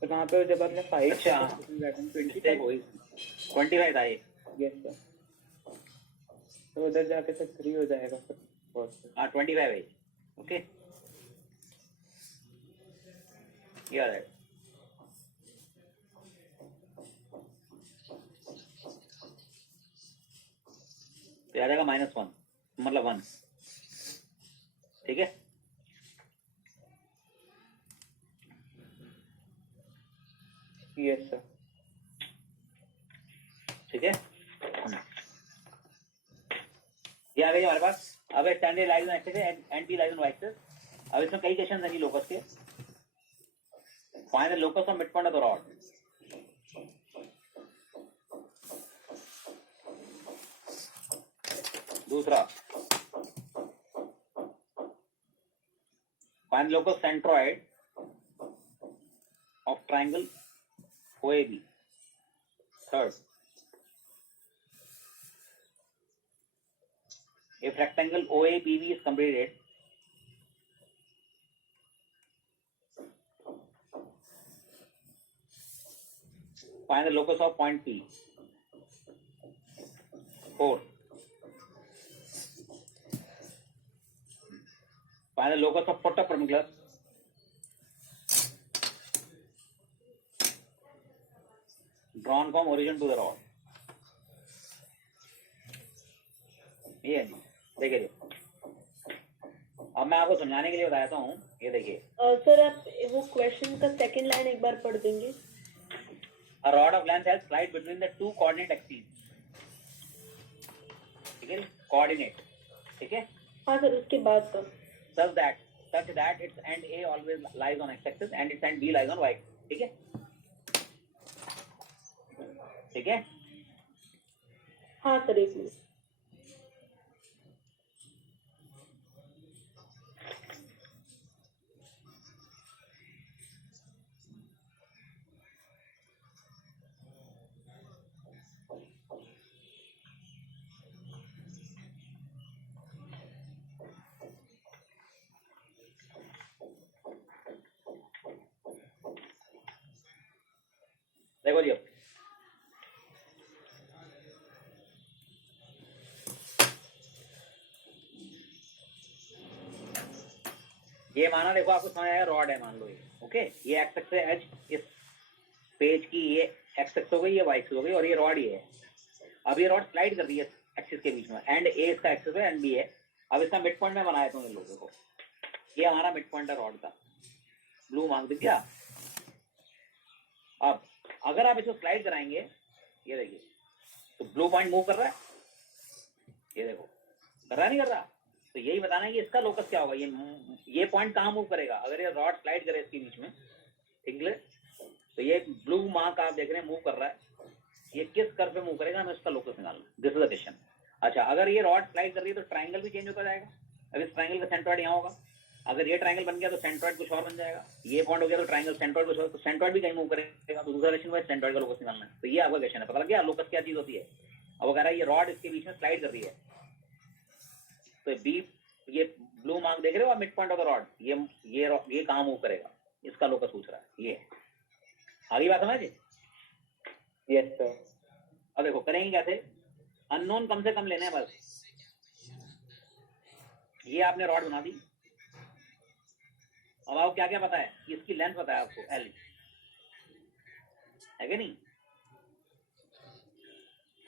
तो वहाँ पे जब आपने 5 अच्छा 25 था ये यस सर तो उधर जाके सर 3 हो जाएगा सर। हाँ 25 है ओके याद है तो आ जाएगा -1 मतलब 1 ठीक है यस सर ठीक है ये आ गई हमारे पास। अब standard lies on axis and B lies on Y axis. अब इसमें कई क्वेश्चन है जी लोकस के। Find the locus of midpoint of the rod. दूसरा find locus centroid of triangle OAB। Third if rectangle OAPB is completed find the locus of point P। Fourth find the locus of foot of perpendicular drawn from origin to the rod। ये है जी देखिए जी अब मैं आपको समझाने के लिए बताता हूँ ये देखिए सर आप वो क्वेश्चन का सेकंड लाइन एक बार पढ़ देंगे। A rod of length has slide between the two coordinate axes ठीक है कोऑर्डिनेट ठीक है हाँ सर उसके बाद का such that its end A always lies on x axis and its end B lies on y axis ठीक है ठीक है हाँ सर एक मिनट देखो जी अब ये माना, देखो आपको समझ आएगा, रॉड है मान लो ये, ओके, ये एक्स एक्स है, एच इस पेज की ये एक्स एक्स हो गई, ये वाई एक्स हो गई, और ये रॉड ये है। अब ये रॉड स्लाइड कर रही है एक्सिस के बीच में, एंड ए इसका एक्सिस है, एंड बी है। अब इसका मिड पॉइंट में बनाया तुम इन लोगों को, ये हमारा मिड पॉइंट है रॉड का, ब्लू मार्क दिख गया। अब अगर आप इसको स्लाइड कराएंगे, ये देखिए, तो ब्लू पॉइंट मूव कर रहा है, ये देखो कर रहा है नहीं कर रहा, तो यही बताना है कि इसका लोकस क्या होगा, ये पॉइंट कहाँ मूव करेगा अगर ये रॉड स्लाइड करे इसके बीच में, ठीक है। तो ये ब्लू मार्क आप देख रहे हैं मूव कर रहा है, ये किस कर्व पे मूव करेगा, हमें इसका लोकस निकालना, दिस इज द क्वेश्चन। अच्छा, अगर ये रॉड स्लाइड कर रही है तो ट्राइंगल भी चेंज होता जाएगा। अब इस ट्राइंगल का सेंट्रॉइड यहाँ होगा, अगर ये ट्राइंगल बन गया तो सेंट्रॉइड कुछ और बन जाएगा, ये पॉइंट हो गया तो ट्राइंगल सेंट्रॉइड कुछ और, तो सेंट्रॉइड भी कहीं मूव करेगा, तो दूसरा क्वेश्चन में सेंट्रॉइड का लोकस निकालना है। तो ये आपका क्वेश्चन है, पता लग गया लोकस क्या चीज होती है। अब वो कह रहा है ये रॉड इसके बीच में स्लाइड कर रही है, तो बी, ये ब्लू मार्क देख रहे हो आप, mid point of the rod, ये कहाँ मूव करेगा, इसका लोकस पूछ रहा है। ये आगे बात समझ, यस सर। अब देखो करेंगे कैसे, अननोन कम से कम लेने हैं बस। ये आपने रॉड बना दी, अब आपको क्या क्या पता है, इसकी लेंथ पता है आपको, एल है कि नहीं।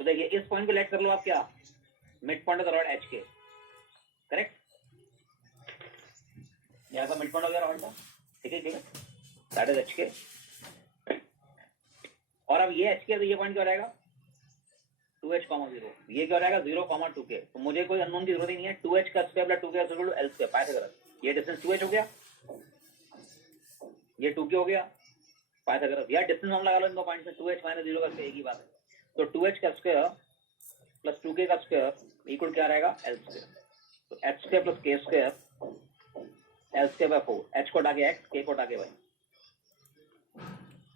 तो देखिए इस पॉइंट को लेट कर लो आप क्या, mid point of the rod H K, correct, यहाँ का मिड पॉइंट हो गया रॉड का, ठीक है, दैट इज एच के। और अब ये एच के, तो ये पॉइंट क्या हो जाएगा, 2h, 0, ये क्या हो जाएगा 0, 2k। तो मुझे कोई अननोन की जरूरत ही नहीं है, 2h का square plus 2k equal to l square, Pythagoras. ये डिस्टेंस 2h हो गया, ये 2k हो गया, पाइथागोरस। यार डिस्टेंस हम लगा लो इन दो पॉइंट्स में, 2h माइनस 0 का स्क्वायर, एक ही बात है। तो 2h का स्क्वायर प्लस 2k का स्क्वायर इक्वल क्या रहेगा, l स्क्वायर। तो h square plus k square, l square by 4, h को हटा के x, k को हटा के y,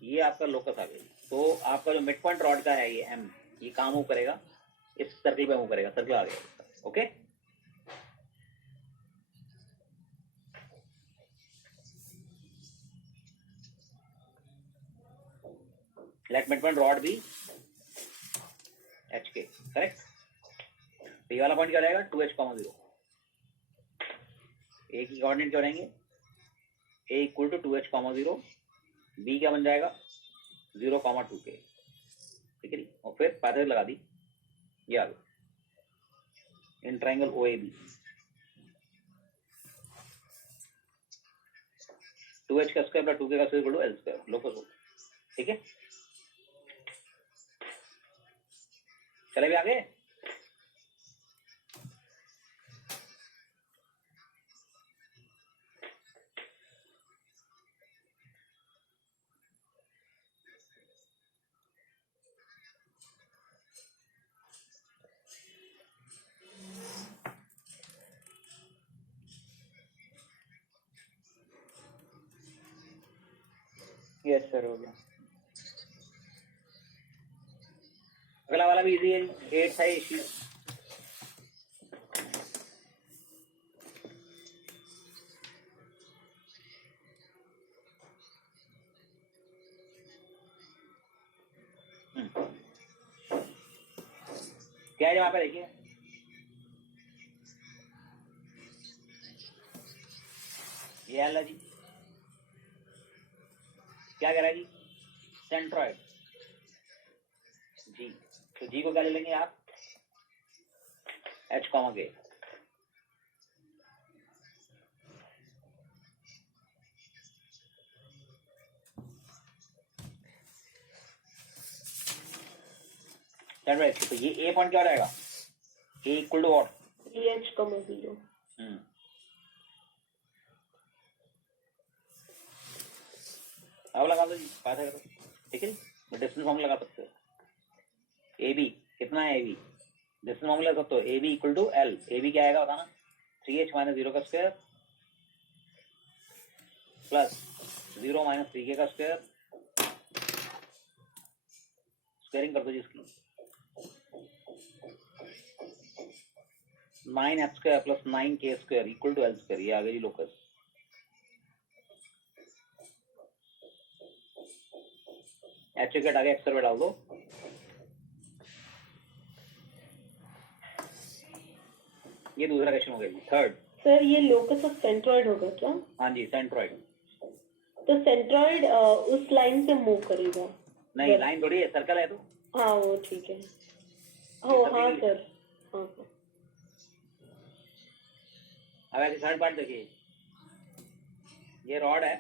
ये आपका लोकस आ गई। तो आपका जो मिड पॉइंट रॉड का है ये m, ये कहाँ मूव करेगा, इस सर्कल पे मूव करेगा, सर्कल आ गया, okay. Let mid point rod be H K, correct. तो ये वाला पॉइंट क्या रहेगा, 2h, 0, ए की कोऑर्डिनेट क्या रहेंगे, a equal to 2h, 0, b क्या बन जाएगा 0, 2k, ठीक है। और फिर पाइथागोरस लगा दी, ये आ गया in triangle O A B, 2h का स्क्वायर प्लस 2k का square equal to l square, locus हो, ठीक है। चले भी आगे, यस सर, हो गया। अगला वाला भी इजी है, 8 है इश्यू। क्या है वहां पे, देखिए ये है जी, क्या कह रहा है जी, सेंट्रॉइड जी। तो जी को क्या ले लेंगे आप, h, k, सेंट्रॉइड। तो ये ए पॉइंट क्या रहेगा, ए इक्वल टू व्हाट, 3h, 0। अब लगा दो जी, पाइथागोरस, ठीक है। डिस्टेंस फॉर्मूला लगा सकते हो, ए बी कितना है, ए बी डिस्टेंस फॉर्मूला लगा सकते हो, A B equal to L, A B क्या आएगा बताना, 3h माइनस 0 का स्क्वायर प्लस 0 माइनस 3k का स्क्वायर, स्क्वायरिंग कर दो जी इसकी, 9h square plus 9k square equal to l square, ये आ गई जी लोकस। एच विकेट आगे एक्स पे डाल दो। ये दूसरा क्वेश्चन हो गया जी। थर्ड सर ये लोकस ऑफ सेंट्रॉइड होगा क्या? हाँ जी सेंट्रॉइड। तो सेंट्रॉइड उस लाइन से मूव करेगा? नहीं लाइन थोड़ी है, सर्कल है तो। हाँ वो ठीक है। हो हाँ सर, हाँ सर। अब ऐसे थर्ड पार्ट देखिए, ये रॉड है,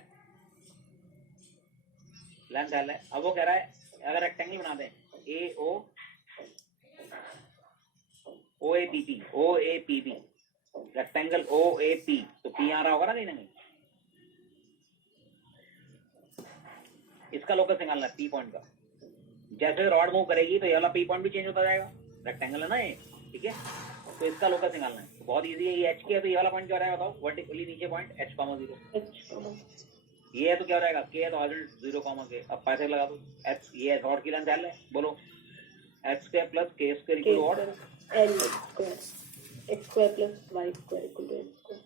लेंथ एल है। अब वो कह रहा है अगर रेक्टेंगल बना दें A O O A P B, rectangle O A P, तो पी आ रहा होगा ना कहीं ना कहीं। इसका लोकस निकालना है पी पॉइंट का। जैसे रॉड मूव करेगी तो ये वाला पी पॉइंट भी चेंज होता जाएगा, रेक्टेंगल है ना ये, ठीक है। तो इसका लोकस निकालना है, तो बहुत इजी है। ये एच के है तो ये वाला पॉइंट क्या हो रहेगा बताओ, वर्टिकली नीचे पॉइंट एच कॉमा 0। ये है तो क्या हो जाएगा, के है तो ऑर्डिनेट 0 कॉमा के। अब पैसे लगा दो, एच ये रॉड की लेंथ एल है, बोलो H square plus K square equal to what, L square, X square plus Y square equal to L square.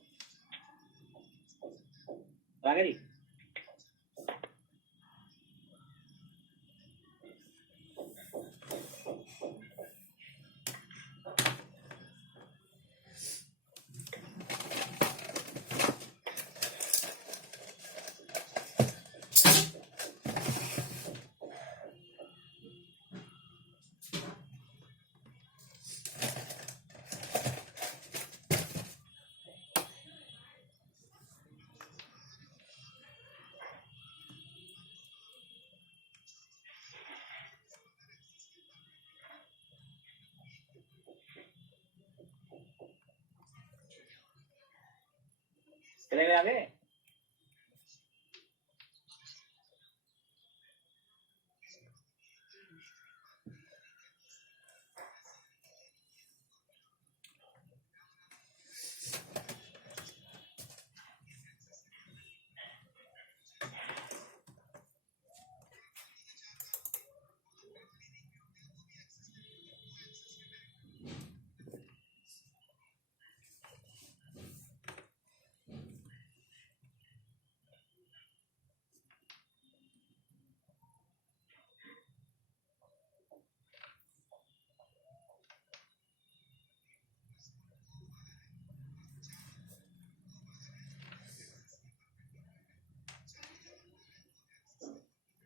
आ गया जी। चले गए आगे।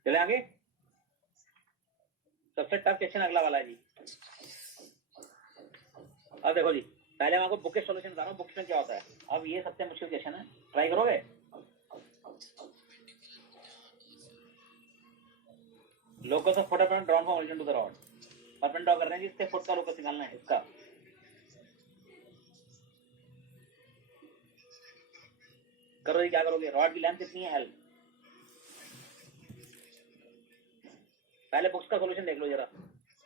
चले आगे। सबसे टफ क्वेश्चन अगला वाला है जी। अब देखो जी, पहले मैं आपको बुक के सॉल्यूशन बता रहा हूँ, बुक्स में क्या होता है। अब ये सबसे मुश्किल क्वेश्चन है, ट्राई करोगे। Locus of foot upon drawn from origin to the rod, अपन ड्रॉ कर रहे हैं जी, इससे फुट का लोकस निकालना है इसका। करो जी, क्या करोगे, रॉड की लेंथ कितनी है एल। पहले बुक्स का सॉल्यूशन देख लो जरा,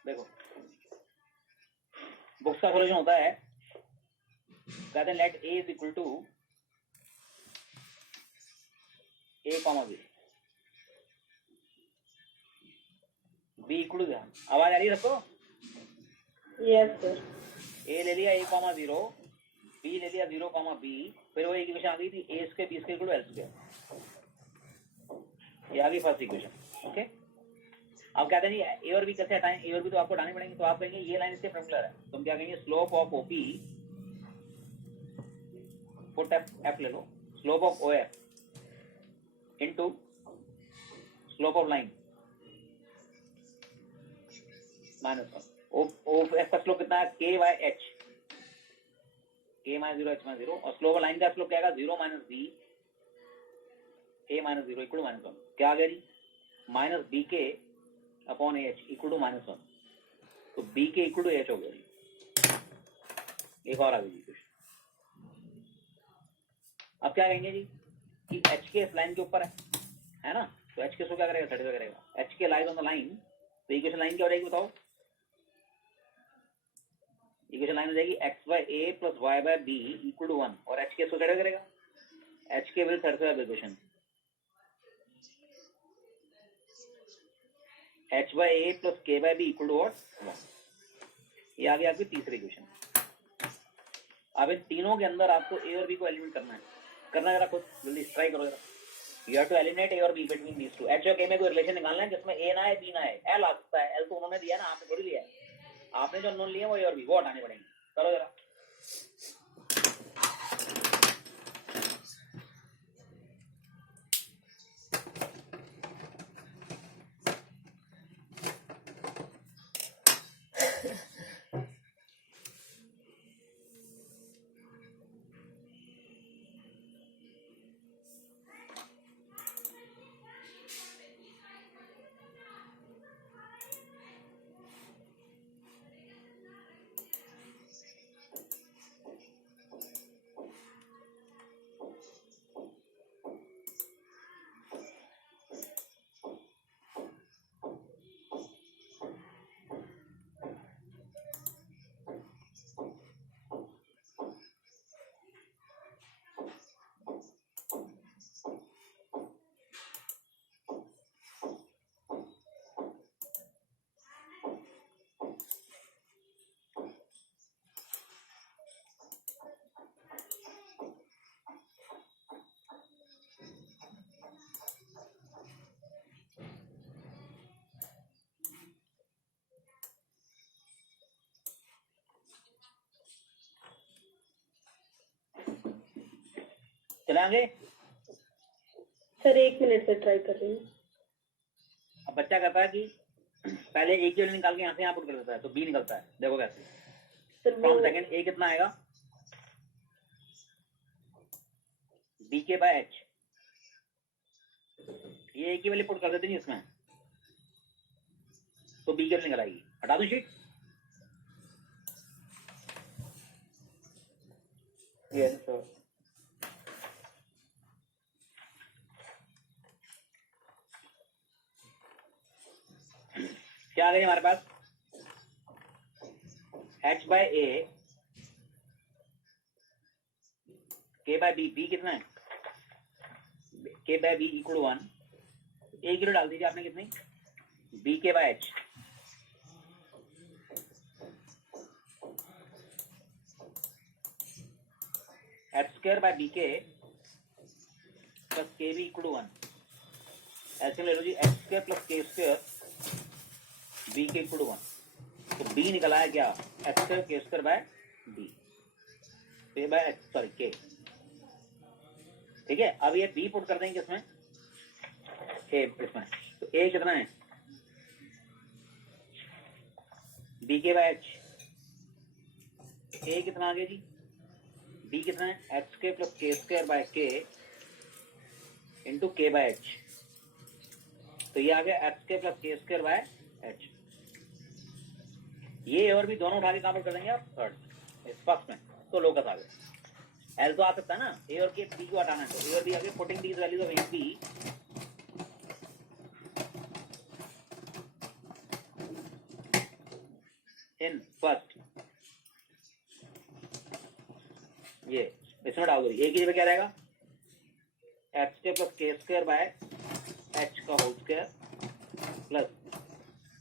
देखो बुक्स का सॉल्यूशन होता है, कहते हैं let A is equal to A comma B, B equal to, आवाज आ रही है सबको? Yes sir. ए ले लिया ए कॉमा 0, बी ले लिया 0 कॉमा बी, फिर वो इक्वेशन आ गई थी A square B square equal to L square, ये आ गई फर्स्ट इक्वेशन। ओके, अब कहते हैं ए और बी कैसे हटाएं, ए और बी तो आपको हटाने पड़ेंगे। तो आप कहेंगे ये लाइन इससे परपेंडिकुलर है, तो हम क्या कहेंगे, slope of OP, foot F ले लो, slope of O F into slope of line minus 1। O F का स्लोप कितना है, K by H, K minus 0 H minus 0, और स्लोप लाइन का स्लोप क्या आएगा, 0 minus B A minus 0 equal to minus 1। क्या आ गया जी, minus B K upon H equal to minus 1, तो B K equal to H हो गया जी। एक और आ गई जी कुछ। अब क्या कहेंगे जी कि एच के इस लाइन के ऊपर है ना, तो एच के सो क्या करेगा, 35 करेगा। H K lies on the line, तो इक्वेशन लाइन क्या हो जाएगी बताओ, इक्वेशन लाइन हो जाएगी X by A plus Y by B equal to 1, और एच के सो क्या करेगा, H K will satisfy the equation H by A plus K by B equal to what 1। ये आ गया आपकी तीसरी इक्वेशन। अब इन तीनों के अंदर आपको ए और बी को एलिमिनेट करना है, करना जरा खुद जल्दी ट्राई करो जरा। यू हैव टू एलिमिनेट ए और be between these two. H और के में कोई रिलेशन निकालना है जिसमें ए ना है बी ना है। एल आ सकता है, एल तो उन्होंने दिया ना, आपने थोड़ी लिया है। आपने जो नॉन लिए वो ए और बी, वो हटाने पड़ेंगे। करो जरा। चलाएंगे। सर 1 मिनट से ट्राई कर रही हूँ। अब बच्चा कहता है कि पहले एक की वैल्यू निकाल के यहाँ से यहाँ पुट कर देता है तो बी निकलता है। देखो कैसे। सर वो फ्रॉम सेकंड ए कितना आएगा, बी के बाय एच। ये एक की वैल्यू पुट कर देते नहीं इसमें, तो बी की वैल्यू निकल आएगी। हटा दूं शीट? Yes sir. क्या आ गई हमारे पास, h बाय ए के बाय बी। बी कितना है, के बाय बी इक्वल 1। ए की डाल दीजिए आपने कितनी, B K by H. H square by B K plus K B equal 1। ऐसे ले लो जी, H square plus K square B K equal 1। तो बी निकला है क्या, H square K square by B, A by H, sorry K. ठीक है, अब ये बी पुट कर देंगे किसमें, ए इसमें। तो ए कितना है, बी के बाय एच। ए कितना आ गया जी, बी कितना है, H square plus K square by के इंटू के बाय एच। तो ये आ गया H square plus K square by H. ये और भी दोनों उठा के कहां पर कर देंगे आप, थर्ड इस फर्स्ट में। तो लोकस आ गया। एल तो आ सकता है ना, ए और के बी को हटाना है तो ए और बी आ गए। Putting these values of A B in first, ये इसमें डाल दो। ए की जगह क्या रहेगा, H square plus K square by H का whole square plus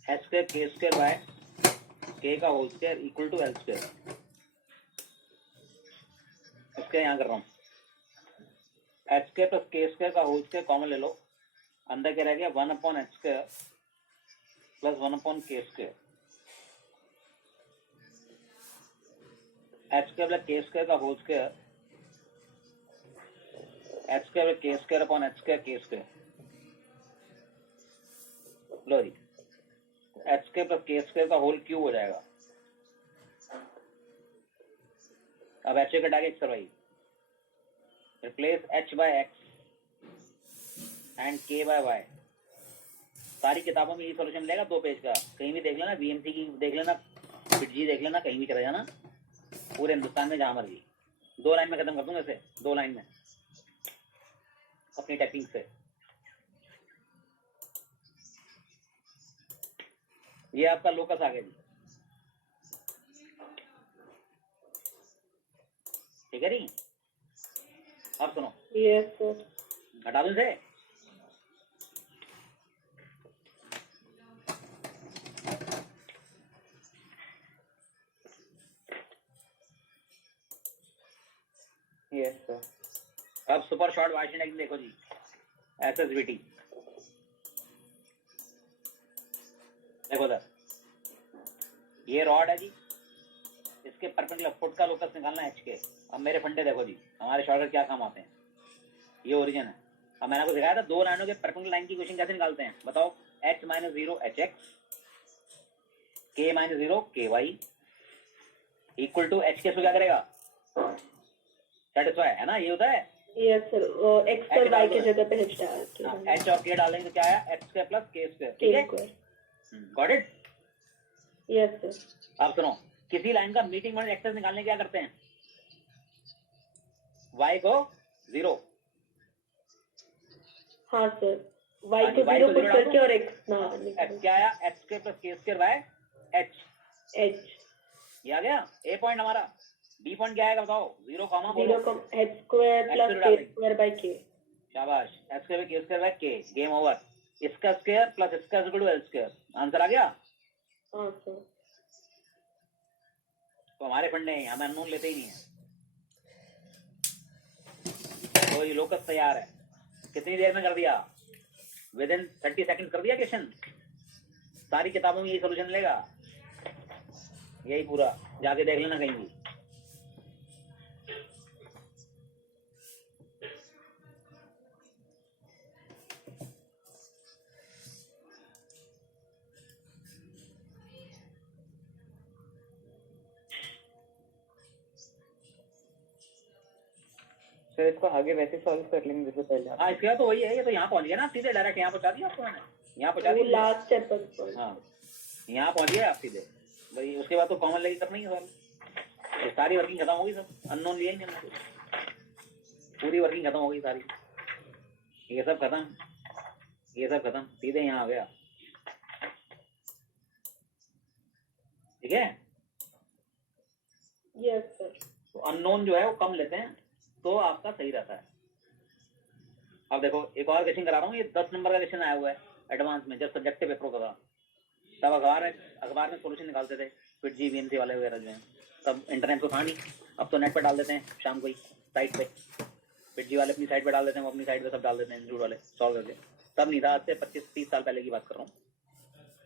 H square K square by K का whole square equal to L square. इसका यहां कर रहा हूं, H square plus K square का होल स्क्वायर कॉमन ले लो, अंदर क्या रह गया 1 upon H square plus 1 upon K square. H square plus K square का whole square, H square plus K square upon H square K square. लो जी, H square plus K square का होल क्यूब हो जाएगा। अब H कटा के X करवाइए, replace H by X and K by Y. सारी किताबों में ये सॉल्यूशन मिलेगा 2 पेज का, कहीं भी देख लेना, बीएमसी की देख लेना, फिटजी देख लेना, कहीं भी चला जाना, पूरे हिंदुस्तान में जहां मर्जी। 2 लाइन में खत्म कर दूंगा इसे, 2 लाइन में अपनी टेक्निक से। ये आपका लोकस आ गया जी, ठीक है नहीं। अब सुनो, यस सर। हटा दूं इसे, यस सर। अब सुपर शॉर्ट वाइशन देखो जी। SSVT। देखो सर, ये रॉड है जी, इसके परपेंडिकुलर फुट का लोकस निकालना है h के। अब मेरे फंडे देखो जी, हमारे शॉर्टकट क्या काम आते हैं। ये ओरिजिन है। अब मैंने आपको सिखाया था दो लाइनों के परपेंडिकुलर लाइन की इक्वेशन कैसे निकालते हैं, बताओ। h minus 0 hx, k minus 0 ky equal to h के, क्या करेगा, सेटिस्फाई, है ना, ये होता है। यस सर, एक्स पर वाई की जगह पे h डाल के h और k डालेंगे तो क्या आया, x square plus k square, ठीक है, गॉट इट। Yes sir. अब सुनो, किसी लाइन का मीटिंग पॉइंट एक्सेस निकालने क्या करते हैं, y को 0, हाँ सर, y हाँ को जी, y 0 को पुट 0 करके डालो। और x ना x क्या आया, x square plus k square by h, ये आ गया ए पॉइंट हमारा। बी पॉइंट क्या आएगा बताओ, 0 कॉमा बोलो, 0 h square plus k square by k। शाबाश, h square k square by k, game over. इसका स्क्वायर प्लस इसका equal to l square, answer आ गया। हाँ सर। तो हमारे फंडे हैं, हमें अननोन लेते ही नहीं है। तो ये लोकस तैयार है, कितनी देर में कर दिया, विद इन 30 सेकंड कर दिया क्वेश्चन। सारी किताबों में यही सोल्यूशन लेगा, यही पूरा, जाके देख लेना कहीं भी। सर इसको आगे वैसे सॉल्व कर लेंगे जैसे पहले। हाँ, इसके बाद तो वही है, ये तो यहाँ पहुंच गया ना, सीधे डायरेक्ट यहाँ पहुंचा दिया आपको मैंने, यहाँ पहुंचा वो दिया। लास्ट स्टेप पर। हाँ, यहाँ पहुंच गया आप सीधे भाई। उसके बाद तो कॉमन लेके करना ही है सर, ये सारी वर्किंग खत्म होगी, सब अननोन लिए नहीं हमने, पूरी वर्किंग खत्म हो गई सारी, ये सब खत्म, ये सब खत्म, सीधे यहाँ आ गया, ठीक है। Yes sir. तो अननोन जो है वो कम लेते हैं तो आपका सही रहता है। अब देखो एक और क्वेश्चन करा रहा हूँ, ये 10 नंबर का क्वेश्चन आया हुआ है एडवांस में, जब सब्जेक्टिव पेपर होता था तब अखबार में सोल्यूशन निकालते थे, फिर GVMC वाले वगैरह जो है, तब इंटरनेट तो था नहीं, अब तो नेट पे डाल देते हैं शाम को ही साइट पे, फिर जी वाले अपनी साइट पे डाल देते हैं, वो अपनी साइट पे सब डाल देते हैं, इंस्टीट्यूट वाले सॉल्व करके। तब नहीं था, आज से 25-30 साल पहले की बात कर रहा हूँ।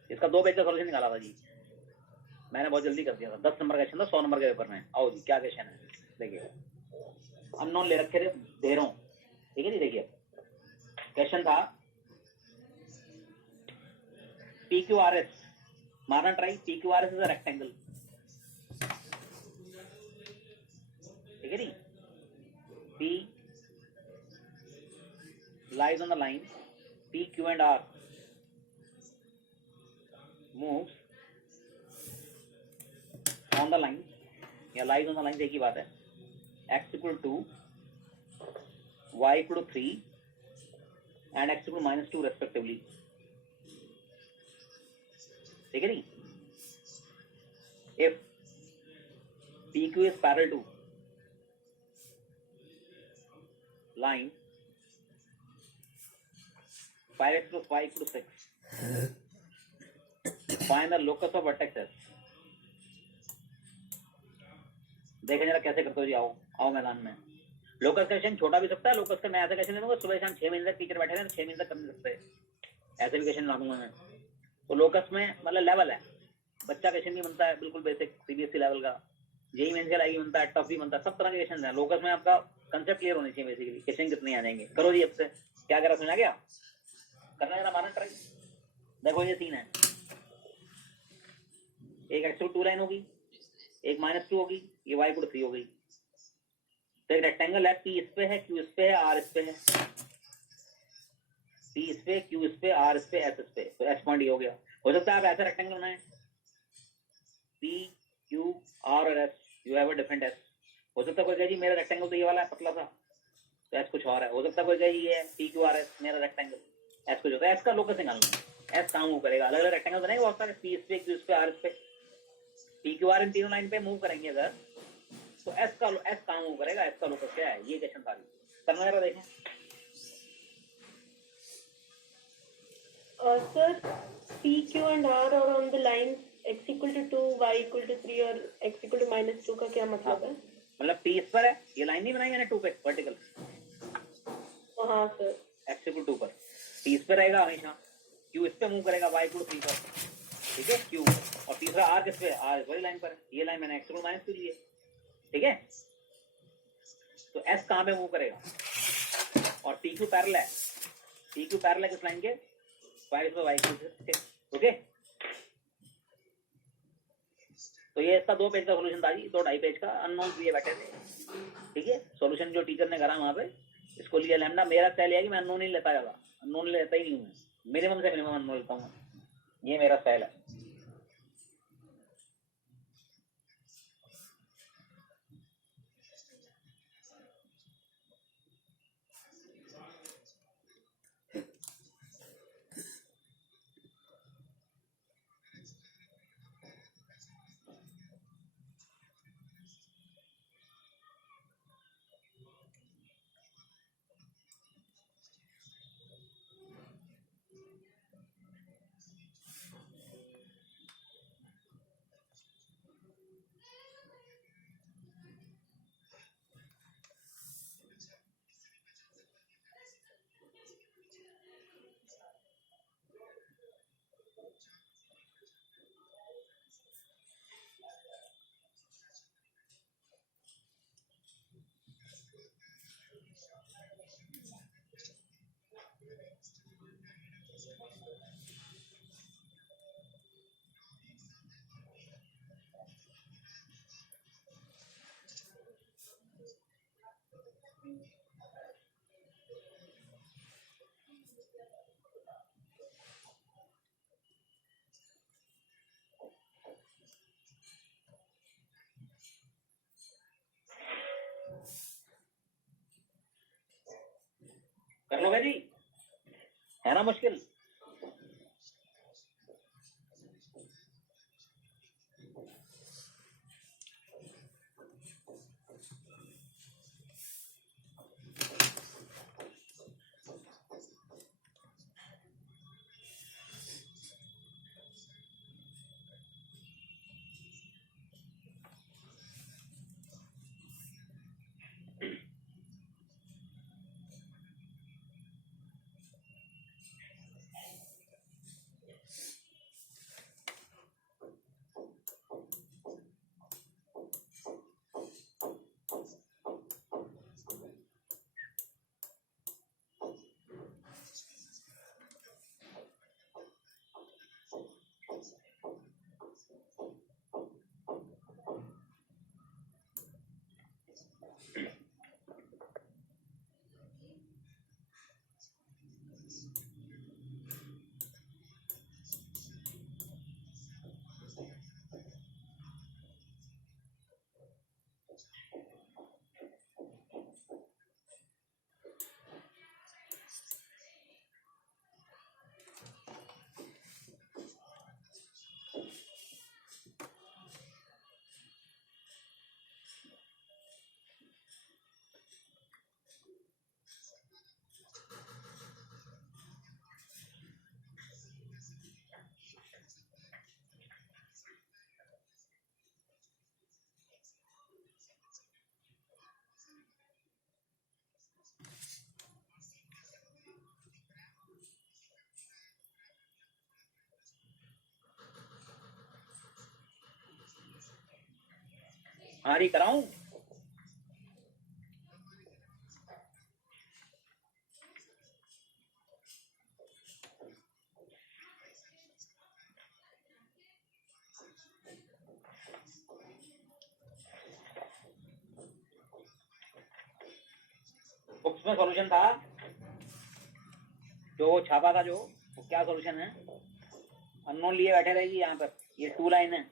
इसका 2 पेज का सोल्यूशन निकाला था जी, मैंने बहुत जल्दी कर दिया था। 10 नंबर का क्वेश्चन था 100 नंबर के पेपर में। आओ जी, क्या क्वेश्चन है देखिए, अननोन ले रखे थे, दे रहा हूँ, ठीक है जी। देखिए क्वेश्चन था PQRS, मारना try, PQRS is a rectangle, ठीक है जी। P lies on the line P, Q and R moves on the line, या lies on the line, एक ही बात है। x equal to 2, y equal to 3 and x equal to -2 respectively, ठीक है नी। if PQ is parallel to line 5x plus y equal to 6, find the locus of vertex S। देखें जरा कैसे करते हो जी, आओ मैदान में। लोकस का क्वेश्चन छोटा भी सकता है, लोकस का मैं ऐसा क्वेश्चन दूंगा, सुबह शाम 6 महीने तक टीचर बैठे हैं, 6 महीने तक कर नहीं सकते, ऐसे भी क्वेश्चन ला दूंगा मैं। तो लोकस में मतलब लेवल है, बच्चा क्वेश्चन भी बनता है बिल्कुल बेसिक CBSE लेवल का, जेई मेंस के लायक बनता है, टफ भी बनता है, सब तरह के क्वेश्चन है लोकस में। आपका कंसेप्ट क्लियर होने चाहिए बेसिकली, क्वेश्चन कितने आ जाएंगे। करो जी, अब से क्या करा, समझा गया, करना जरा मारना ट्राई। देखो ये सीन है, एक एक्चुअल 2 लाइन होगी, एक -2 होगी, ये y इक्वल 3 हो गई। तो एक रेक्टेंगल है, P इस पे है, Q इस पे है, R इस पे है, P इस पे, Q इस पे, R इस पे, S इस पे, तो S पॉइंट ये हो गया। हो सकता है आप ऐसा रेक्टेंगल बनाएं, P, Q, R और S, you have a different S। हो सकता है कोई कहे जी मेरा रेक्टेंगल तो ये वाला है पतला सा, तो S कुछ और है। हो सकता है कोई कहे जी ये P, Q, R, S मेरा रेक्टेंगल, S कुछ होता है। S का लोकस निकालना है, S काम वो करेगा, अलग अलग रेक्टेंगल बनाएंगे बहुत सारे, P इस पे, Q इस पे, R इस पे, P, Q, R इन तीनों लाइन पे मूव करेंगे अगर, तो S काम वो करेगा। S का लोकस क्या है, ये क्वेश्चन था, करना जरा देखें। Sir P, Q and R are on the lines x equal to 2, y equal to 3 और x equal to -2 का क्या मतलब है? मतलब P इस पर है, ये लाइन नहीं बनाई मैंने 2 पे वर्टिकल। हाँ सर। एक्स इक्वल टू पर, टी इस पे रहेगा हमेशा, क्यू इस पे मूव करेगा y इक्वल टू 3 पर, ठीक है क्यू, और तीसरा आर किस पे, आर इस वाली लाइन पर, ये लाइन मैंने एक्स इक्वल माइनस टू ली है, ठीक है। तो एस कहाँ पे मूव करेगा, और टी क्यू पैरेलल है, टी क्यू पैरेलल है किस लाइन के, y इस पे y इक्वल से, ओके। तो ये इसका 2 पेज का सोल्यूशन था जी, 2-2.5 पेज का, अननोन दिए बैठे थे, ठीक है। सॉल्यूशन जो टीचर ने करा वहां पे, इसको लिया लैम्डा। मेरा स्टाइल है कि मैं अननोन नहीं लेता, ज्यादा अननोन लेता ही नहीं हूँ, मिनिमम से मिनिमम अननोन लेता हूँ, ये मेरा स्टाइल है। कर लोगे जी, है ना मुश्किल। हारी कराऊं, बुक्स में सॉल्यूशन था जो वो छापा था, जो वो क्या सॉल्यूशन है, अननोन लिए बैठे रहेगी। यहाँ पर ये 2 लाइन है,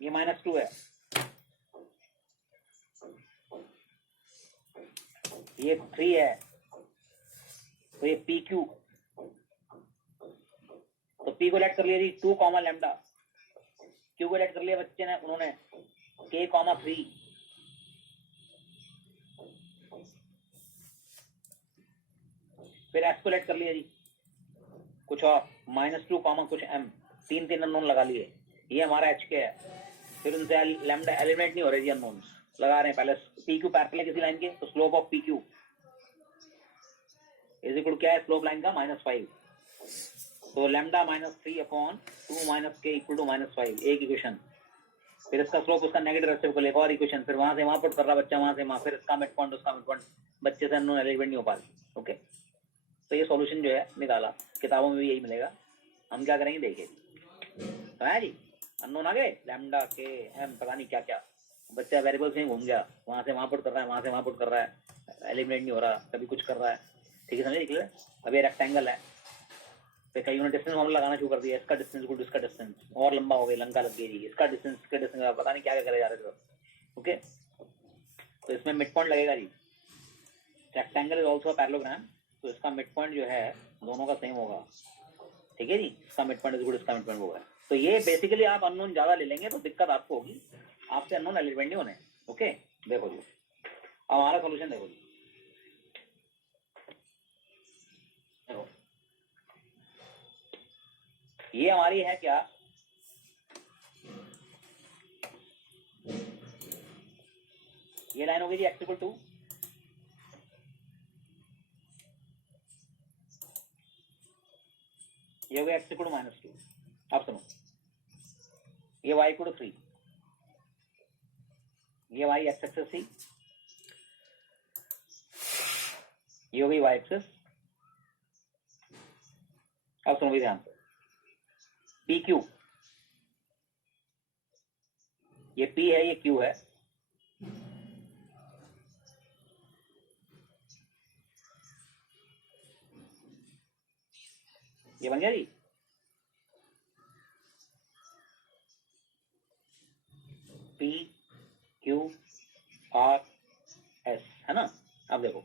ये -2 है, ये 3 है, तो ये पी क्यू, तो पी को लेट कर लिया जी 2 कॉमा लैम्डा, क्यू को लेट कर लिया बच्चे ने, उन्होंने k कॉमा 3, फिर एस को लेट कर लिया जी कुछ और -2 कॉमा कुछ m, 3 अननोन लगा लिए, ये हमारा एच के है। फिर उनसे लैम्डा एलिमिनेट नहीं हो रहे जी, अननोन लगा रहे हैं पहले, पी क्यू पैरेलल किसी लाइन के, तो slope of P Q is equal क्या है स्लोप लाइन का -5, तो लैम्डा -3/2 - k इक्वल टू -5, एक इक्वेशन। फिर इसका स्लोप उसका नेगेटिव रेसिप्रोकल को लेकर और इक्वेशन, फिर वहां से वहां पुट कर रहा बच्चा, वहां से वहां, फिर इसका मिड पॉइंट उसका मिड पॉइंट, बच्चे से अननोन एलिमेंट नहीं हो पा रही। ओके, तो ये सॉल्यूशन जो है निकाला, किताबों में भी यही मिलेगा। हम क्या करेंगे देखिए, तो है जी अननोन आ गए, लैम्डा के एम पता नहीं क्या क्या, बच्चा वेरिएबल्स में घूम गया, वहां से वहां पुट कर रहा है, वहां से वहां पुट कर रहा है, एलिमिनेट नहीं हो रहा, कभी कुछ कर रहा है। ठीक है, समझे क्लियर? अब ये रेक्टेंगल है, फिर कई उन्होंने डिस्टेंस फॉर्मूला लगाना शुरू कर दिया, इसका डिस्टेंस इक्वल टू इसका डिस्टेंस, और लंबा हो गया, लंका लग गई, इसका डिस्टेंस इसके डिस्टेंस, पता नहीं क्या क्या करे जा रहे थे। ओके, तो इसमें मिड पॉइंट लगेगा जी, रेक्टेंगल इज ऑल्सो पैरेललोग्राम, तो इसका मिड पॉइंट जो है दोनों का सेम होगा। ठीक है जी, इसका mid point is equal to इसका मिड पॉइंट होगा। तो ये बेसिकली आप अननोन ज्यादा ले लेंगे तो दिक्कत आपको होगी, आपसे अननोन एलिमेंट नहीं होने। ओके, देखो जी अब हमारा सॉल्यूशन देखो जी, देखो ये हमारी है क्या, ये लाइन होगी जी x इक्वल टू, ये हो गया x इक्वल टू -2। अब सुनो, ये y इक्वल टू 3, ये y एक्स एक्सिस थी, ये हो गई y एक्सिस। अब सुनो भी ध्यान से, पी क्यू, ये P है, ये Q है, ये बन गया जी। P Q R S है ना। अब देखो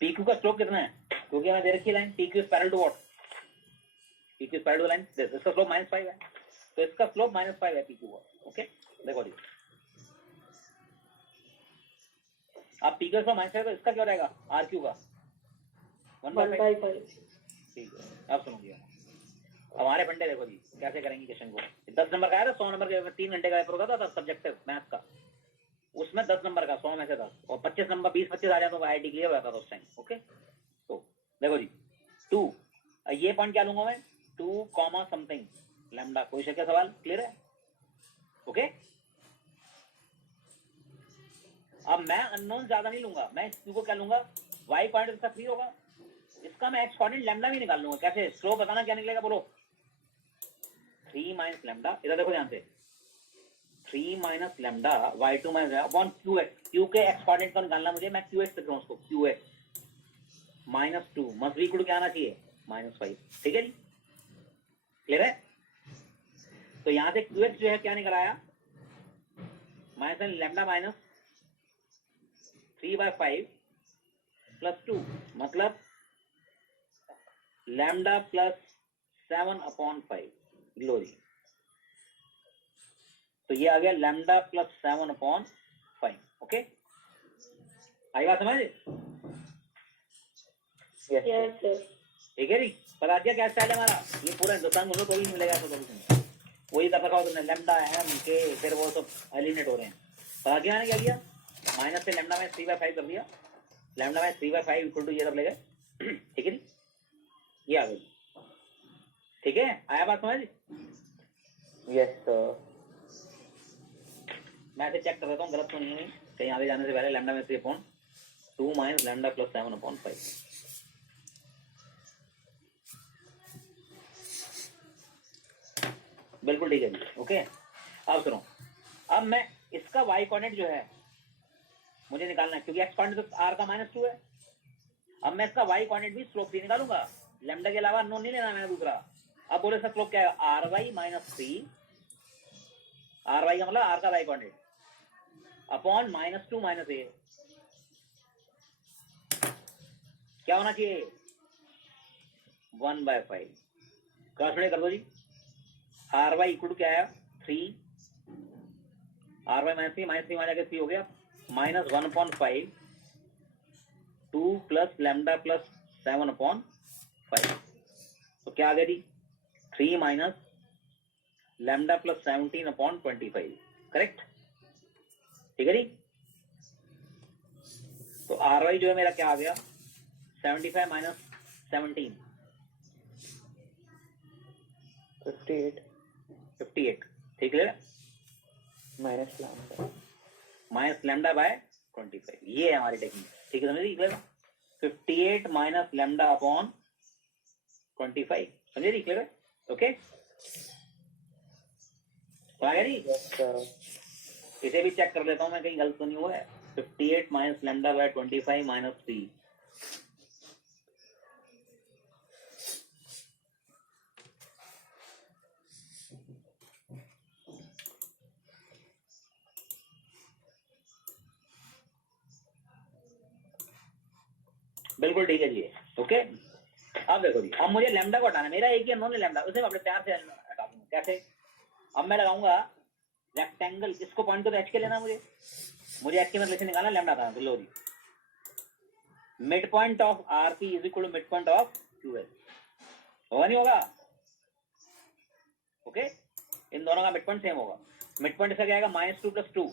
पी क्यू का स्लोप कितना है, क्योंकि हमें दे रखी line P Q is parallel to what, P Q is parallel to line, इसका स्लोप -5 है, तो इसका स्लोप -5 है पी क्यू का। ओके, देखो जी अब पी क्यू का -5 तो इसका क्या हो जाएगा आर क्यू का 1/5। ठीक है, अब सुनोगे हमारे फंडे देखो जी कैसे करेंगे क्वेश्चन को। 10 नंबर का है, 100 नंबर के 3 घंटे का पेपर होता था सब्जेक्टिव मैथ का, उसमें 10 नंबर का 100 में से 10, और 25 नंबर 20-25 आ जाए तो IIT क्लियर हो जाता था उस टाइम। ओके, तो देखो जी 2, ये पॉइंट क्या लूंगा मैं 2, समथिंग लैम्डा, कोई शक है, सवाल क्लियर है? ओके, अब मैं अननोन ज्यादा नहीं लूंगा, मैं इस को क्या लूंगा, y पॉइंट इसका 3 होगा, इसका मैं x कोऑर्डिनेट लैम्डा भी निकाल लूंगा। कैसे, स्लोप बताना क्या निकलेगा बोलो, 3 माइनस लैम्डा, इधर देखो ध्यान से, 3 minus lambda y2 minus upon qx, q के x कोऑर्डिनेट का निकालना मुझे, मैं qx लिख रहा हूं उसको, qx -2 must be equal to क्या आना चाहिए -5। ठीक है जी, क्लियर है? तो यहां से qx जो है क्या निकल आया, माइनस लैम्डा माइनस 3/5 प्लस 2, मतलब लैम्डा प्लस 7/5। लो जी, तो ये आ गया लैम्डा प्लस 7/5। ओके, आई बात समझ? Yes sir. ठीक है जी, पता गया क्या स्टाइल है हमारा, ये पूरा हिंदुस्तान घूमो तो भी नहीं मिलेगा सोल्यूशन, वही कर रखा हो तुमने, लैम्डा एम के, फिर वो सब एलिमिनेट हो रहे हैं। पता गया मैंने क्या किया, माइनस से लैम्डा में 3/5 कर दिया, लैम्डा में 3/5 इक्वल टू ये सब ले गए। ठीक है जी, ये आ गई। ठीक है, आया बात समझ? Yes sir. मैं इसे चेक कर देता हूँ गलत तो नहीं हुई कहीं आगे जाने से पहले, लैम्डा में 3/2 माइनस लैम्डा प्लस 7/5। बिल्कुल ठीक है जी। ओके, अब सुनो, अब मैं इसका y कोऑर्डिनेट जो है मुझे निकालना है, क्योंकि x कोऑर्डिनेट तो r का -2 है। अब मैं इसका y कोऑर्डिनेट भी स्लोप 3 निकालूंगा, लैम्डा के अलावा नोन नहीं लेना मैंने दूसरा। अब बोले इसका स्लोप क्या है, ry -3, ry का मतलब r का y कोऑर्डिनेट अपॉन -2 - a, क्या होना चाहिए 1/5। क्रॉस मल्टीप्लाई कर दो जी, ry इक्वल टू क्या है 3, ry -3 -3 जाके 3 हो गया, -1/5 2 प्लस लैम्डा प्लस 7/5। तो क्या आ गया जी 3 माइनस लैम्डा प्लस 17/25। करेक्ट? ठीक है जी। तो आर वाई जो है मेरा क्या आ गया 75 माइनस 17 58 ठीक है, minus lambda minus lambda by 25, ये है हमारी टेक्निक। ठीक है, समझे क्लियर? 58 माइनस लैम्डा अपॉन 25, समझे जी क्लियर? ओके, समझ गया जी? इसे भी चेक कर लेता हूं मैं, कहीं गलत तो नहीं हुआ है। 58 माइनस लैम्डा बाय 25 माइनस 3, बिल्कुल ठीक है जी। ओके, अब देखो जी, अब मुझे लैम्डा को हटाना, मेरा एक ही अननोन है लैम्डा, उसे मैं अपने प्यार से हटा दूंगा। कैसे? अब मैं लगाऊंगा रेक्टेंगल, इसको पॉइंट को तो एच के लेना, मुझे एच के में रिलेशन निकालना, लैम्डा था। तो लो जी, mid point of RP is equal to mid point of QS, होगा नहीं होगा? ओके, इन दोनों का मिड पॉइंट सेम होगा। मिड पॉइंट इसका क्या आएगा? -2 + 2,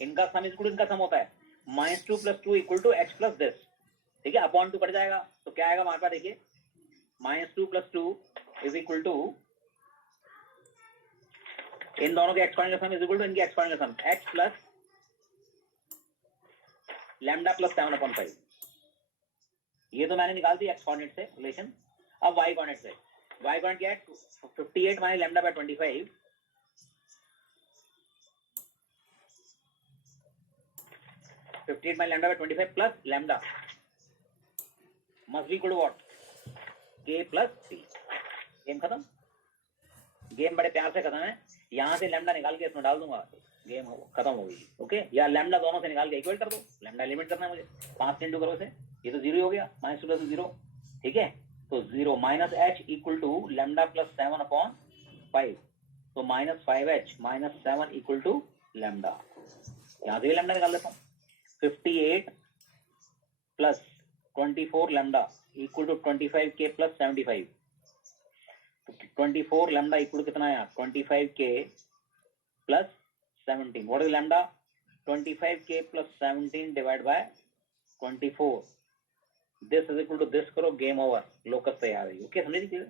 इनका सम इज इक्वल टू इनका सम होता है -2 + 2 इक्वल टू h + दिस। ठीक है, अपॉन 2 कट जाएगा तो क्या आएगा हमारे पास? देखिए, -2 + 2 इज इक्वल टू इन दोनों के एक्सपोनेंट का सम इज इक्वल टू इनके एक्सपोनेंट का sum, h plus lambda plus 7/5। ये तो मैंने निकाल दी एक्स कोऑर्डिनेट से रिलेशन। अब वाई कोऑर्डिनेट से, वाई कोऑर्डिनेट क्या है? 58 minus lambda by 25, 58 minus lambda by 25 plus lambda must be equal to what? k plus c। Game खत्म, गेम बड़े प्यार से खत्म है। यहां से लैम्डा निकाल के इसमें डाल दूंगा, गेम खत्म हो गई। ओके, या लैम्डा दोनों से निकाल के इक्वल कर दो, लैम्डा एलिमिनेट करना है मुझे, 5 इंटू करो से, ये तो 0 हो गया, -2 + 0। ठीक है, तो 0 minus h equal to lambda plus 7/5, तो -5h minus 7 equal to lambda. यहां से भी लैम्डा निकाल लेता हूँ, 58 plus 24 lambda equal to 25k plus 75। 24 lambda equal to कितना है? 25k plus 17। What is lambda? 25k plus 17 divide by 24। This is equal to this, करो, गेम ओवर, लोकस तैयार है। ओके, समझे लीजिए।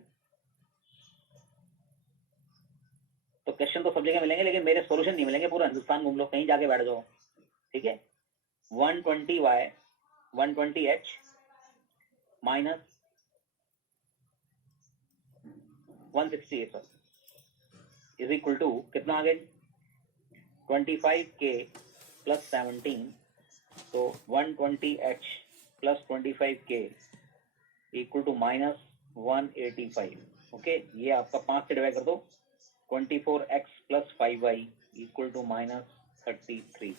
तो क्वेश्चन तो सब जगह मिलेंगे, लेकिन मेरे सॉल्यूशन नहीं मिलेंगे। पूरा हिंदुस्तान घूम लो, कहीं जाके बैठ जाओ। ठीक है, 120y 120h minus 168 is equal to कितना आ गया? 25k प्लस 17, तो 120h plus 25k equal to -185। Okay, ये आपका 5 से डिवाइड कर दो, 24x plus 5y equal to -33।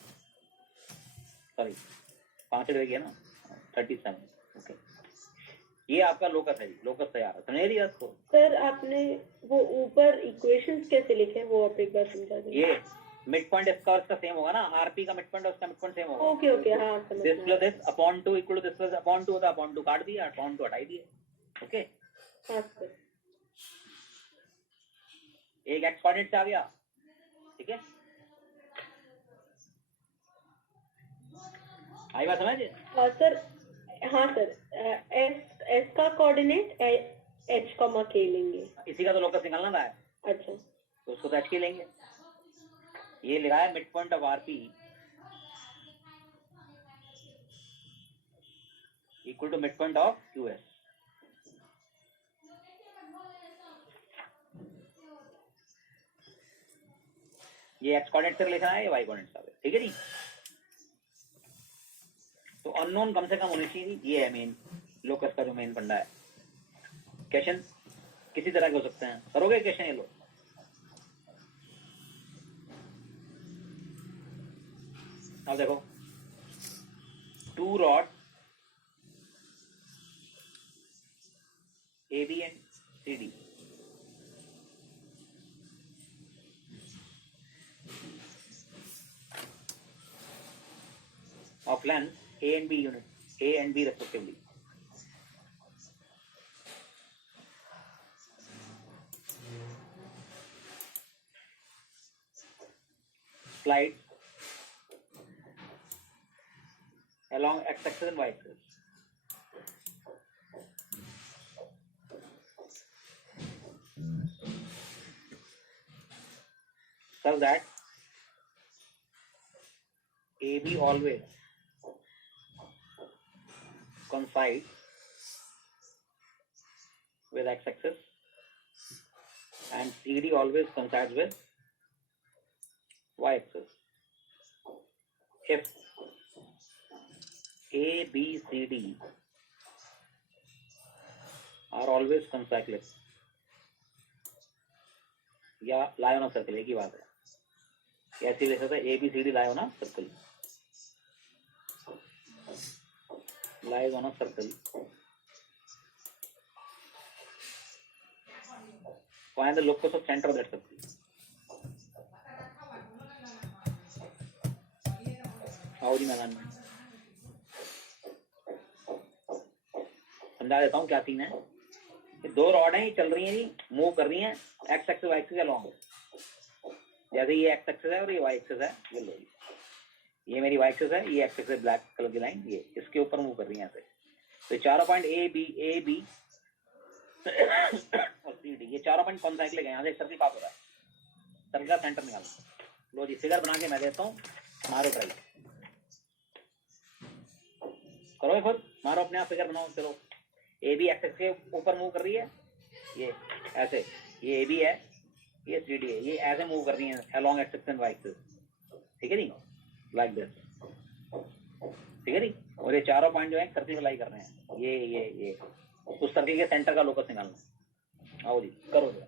Sorry, 5 से डिवाइड किया ना, 37। ओके, ये आपका लोकस है, लोकस तैयार है। समझे रही आपको? सर आपने वो ऊपर इक्वेशंस कैसे लिखे, वो आप एक बार समझा दीजिए। ये मिड पॉइंट इसका और इसका सेम होगा ना, आरपी का मिड पॉइंट और इसका मिड पॉइंट सेम होगा। ओके ओके, हाँ समझ दिस गया। Plus this upon 2 equal to this plus upon 2 होता है, अपॉन 2 काट दिया, अपॉन 2 हटाई दिए। ओके, हाँ सर, एक एक्स कोऑर्डिनेट से आ गया। ठीक है, आई बात समझ? सर हाँ सर, एस का कोऑर्डिनेट एच कॉमा के लेंगे। इसी का तो लोकस निकालना था, अच्छा, तो उसको तो एच के लेंगे। ये लिखा है mid point of RP equal to mid point of QS. ये एक्स कोऑर्डिनेट से रिलेशन है, ये वाई कोऑर्डिनेट से। ठीक है जी, तो अननोन कम से कम होनी चाहिए। ये है मेन लोकस का जो मेन फंडा है। क्वेश्चन किसी तरह के हो सकते हैं, करोगे क्वेश्चन ये लोग? अब देखो, 2 rod AB and CD of length A and B unit, A and B respectively. Slide along x-axis and y-axis. such that AB always coincides with x-axis and CD always coincides with y-axis. If A, B, C, D are always concyclic या lie on a circle, एक ही बात है. ऐसे लिख सकते हैं A, B, C, D lie on a circle. Lies on a circle. Find the locus of center of that circle. आओ जी मैदान में. समझा देता हूँ क्या सीन है. ये दो रॉड हैं, ये चल रही हैं जी, मूव कर रही हैं एक्स एक्सिस वाई एक्सिस के अलॉन्ग. जैसे ये एक्स एक्सिस है और ये वाई एक्सिस है, ये लो, ये मेरी वाई एक्सिस है, ये एक्स एक्सिस ब्लैक कलर की लाइन, ये इसके ऊपर मूव कर रही है ऐसे. तो चारों पॉइंट ए बी और सी डी, ये चारों पॉइंट कॉन्साइक्लिक है. यहाँ से सर्कल पास हो रहा है, सर्कल का सेंटर निकालना. लो जी, फिगर बना के मैं देता हूँ, मारो ट्राई करो खुद, मारो अपने आप फिगर बनाओ. चलो, ए बी एक्स के ऊपर मूव कर रही है, ये ऐसे, ये ए बी है, ये सी डी है, ये ऐसे मूव कर रही है along X and Y axis. ठीक है जी, लाइक दिस. ठीक है जी. और ये चारों पॉइंट जो है सर्कल में लाई कर रहे हैं, ये उस सर्कल के सेंटर का लोकस निकालना. आओ जी, करो जरा.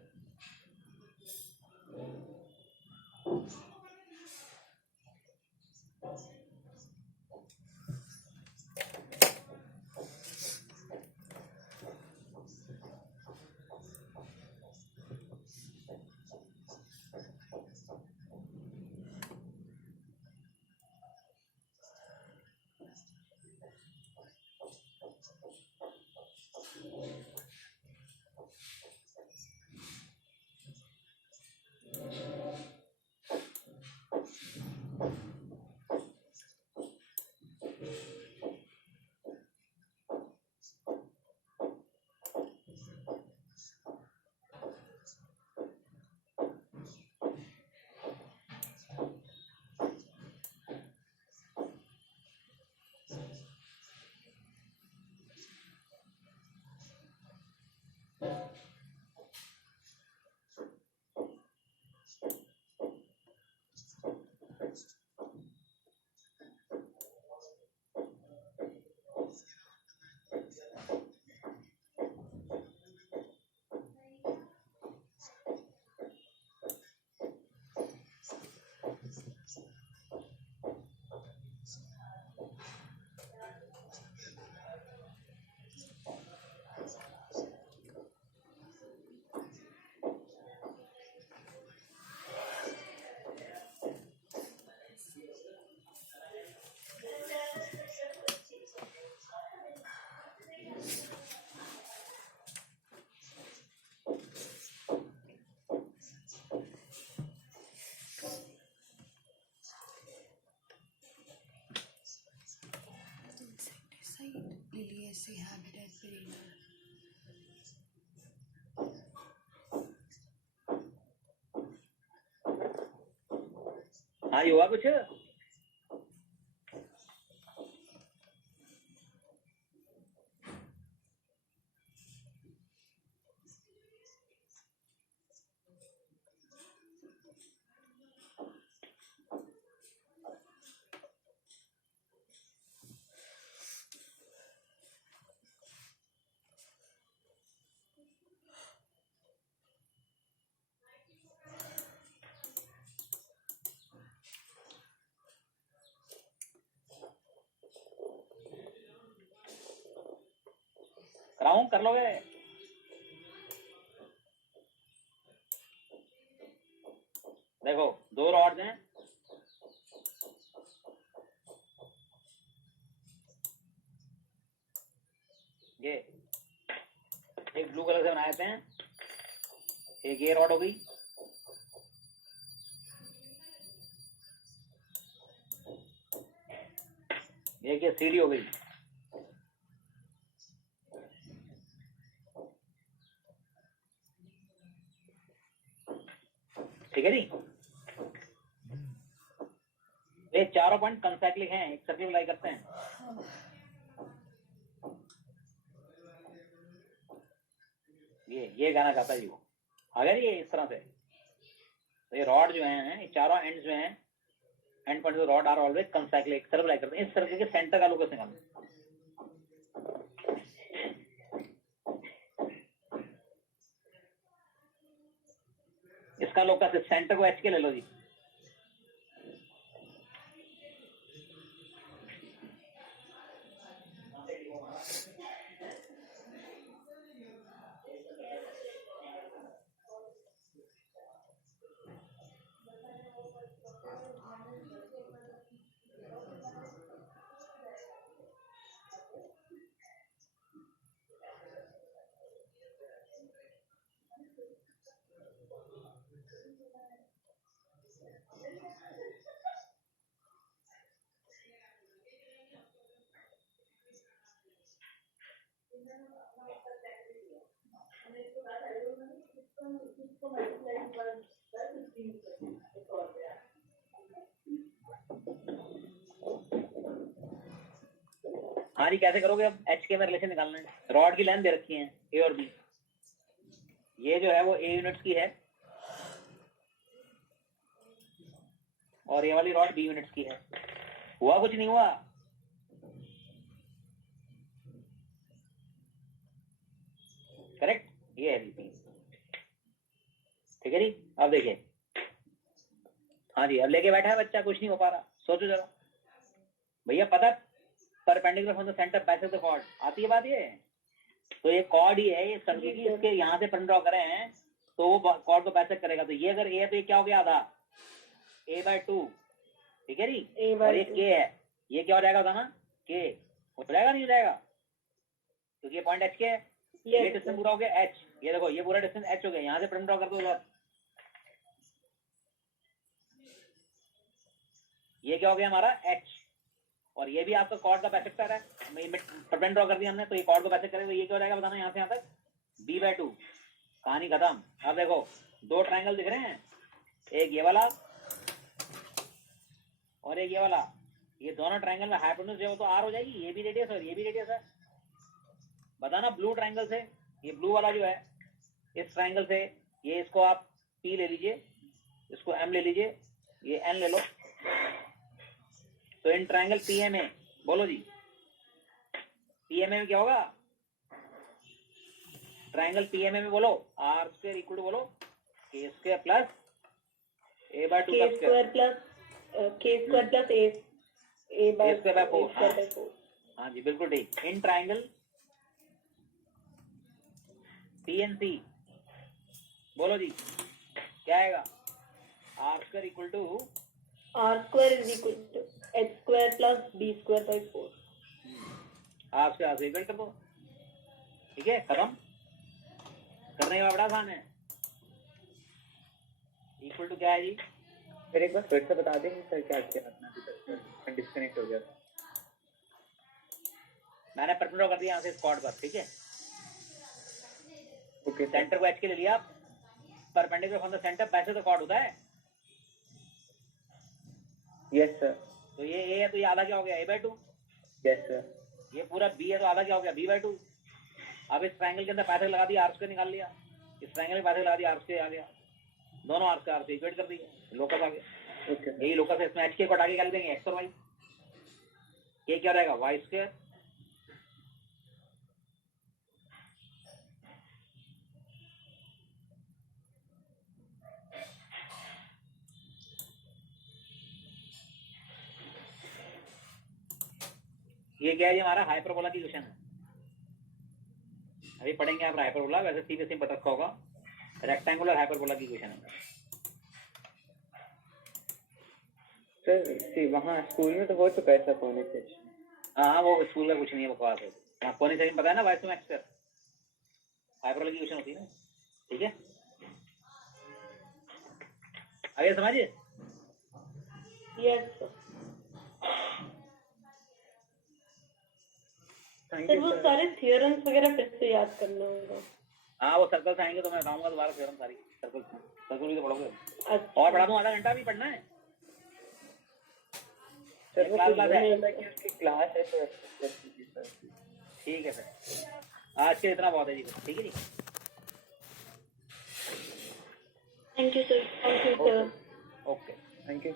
Liliaceae habitat perennial. हाँ, ये हुआ कुछ. कराऊं, कर लोगे. देखो, दो रॉड्स हैं, ये एक ब्लू कलर से बनाए थे, एक ये रॉड हो गई, एक ये सीढ़ी हो गई. ठीक है जी. ये चारों पॉइंट कंसाइक्लिक हैं, एक सर्किल अप्लाई करते हैं। ये कहना चाहता है जी वो, अगर ये इस तरह से, तो ये रॉड जो हैं, ये चारों एंड्स जो हैं, end point rod are always concyclic, circle apply करते हैं। इस सर्कल के सेंटर का लोकस निकालना। इसका लोकस सेंटर को एच के ले लो जी। हाँ जी, कैसे करोगे? अब एच के में रिलेशन निकालना है। रॉड की लेंथ दे रखी है ए और बी, ये जो है वो ए यूनिट्स की है और ये वाली रॉड बी यूनिट्स की है। हुआ कुछ नहीं हुआ, करेक्ट, ये है बी। ठीक है जी। अब देखिए, हाँ जी, अब लेके बैठा है बच्चा, कुछ नहीं हो पा रहा। सोचो जरा भैया, पता perpendicular from the centre back of the chord आती है बात ये। तो ये कॉर्ड ही है, ये सर्किल की, इसके यहाँ से पेन ड्रॉ करें हैं तो वो कॉर्ड को बैसेक करेगा। तो ये अगर ए है तो ये क्या हो गया? आधा a/2। ठीक है जी। और ये के है, ये क्या हो जाएगा था ना? के हो जाएगा, नहीं हो जाएगा? क्योंकि ये पॉइंट एच के है। ये डिस्टेंस पूरा हो गया एच। ये देखो, ये पूरा डिस्टेंस एच हो गया। यहाँ से पेन ड्रॉ कर दो इधर, ये क्या हो गया हमारा? एच। और ये भी आपका कॉर्ड का बाइसेक्टर है, पेन ड्रॉ कर दिया हमने, तो ये कॉर्ड को बाइसेक्ट करेगा। ये क्या हो जाएगा बताना? यहाँ से यहाँ तक b/2। कहानी खत्म। अब देखो, दो ट्रायंगल दिख रहे हैं, एक ये वाला और एक ये वाला। ये दोनों ट्रायंगल में हाइपोटेन्यूज जो तो आर हो जाएगी। ये भी रेडियस और ये भी रेडियस है। बताना ब्लू ट्रायंगल से, ये ब्लू वाला जो है, इस ट्रायंगल से ये, इसको आप P ले लीजिए, इसको M ले लीजिए, ये N ले लो। तो इन ट्रायंगल PMA, बोलो जी, PMA में क्या होगा? ट्रायंगल PMA में बोलो, r² इक्वल टू बोलो k² plus a/2 k square plus a/4। हाँ जी, बिल्कुल ठीक। इन ट्रायंगल PNC बोलो जी, क्या आएगा? r² equal to r² is equal to h² plus b²/4। आपसे आगे इक्वल कर दो। ठीक है, खत्म करने का बड़ा आसान है। इक्वल टू क्या है जी? फिर एक बार फिर से बता देंगे सर क्या किया आपने? अभी तक डिस्कनेक्ट हो गया था। मैंने पेन ड्रॉ कर दिया यहाँ से स्क्वाड पर। ठीक है, ओके, सेंटर को एच के ले लिया, परपेंडिकुलर फ्रॉम द सेंटर पैसे तो कॉर्ड होता है। Yes sir. तो ये ए है तो ये आधा क्या हो गया? a/2। Yes sir. ये पूरा बी है तो आधा क्या हो गया? b/2। अब इस ट्रायंगल के अंदर पैसे लगा दिया, r² निकाल लिया। इस ट्रायंगल में पैसे लगा दिया, r² आ गया। दोनों r² इक्वेट कर दिए, लोकस आ गया। ओके, यही लोकस है। इसमें एच के को हटा के क्या देंगे? एक्स और वाई। ये क्या रहेगा? y²। ये क्या है? ये हमारा हाइपरबोला की इक्वेशन है। अभी पढ़ेंगे आप हाइपरबोला, वैसे सीधे से पता रखा होगा, रेक्टेंगुलर हाइपरबोला की इक्वेशन है। सर वहाँ स्कूल में तो हो चुका है सब होने से। हाँ, वो स्कूल का कुछ नहीं है, बकवास है। हाँ, कौन सी पता है ना? वाई मैक्स हाइपरबोला की इक्वेशन होती है ना। ठीक है, आगे समझिए। यस सर, वो सारे थियोरम्स वगैरह फिर से याद करना होगा। हाँ, वो सर्कल से आएंगे तो मैं बताऊंगा दोबारा थ्योरम सारी। सर्कल भी तो पढ़ोगे। अच्छा। और पढ़ा दूं, आधा घंटा भी पढ़ना है। सर वो क्लास कुछ बात भी है। नहीं बोला कि उसकी क्लास है तो एक्सेप्ट कर दीजिए सर। ठीक है सर, आज के इतना बहुत है जी, ठीक है जी। Thank you sir. Thank you sir. Okay. Thank you.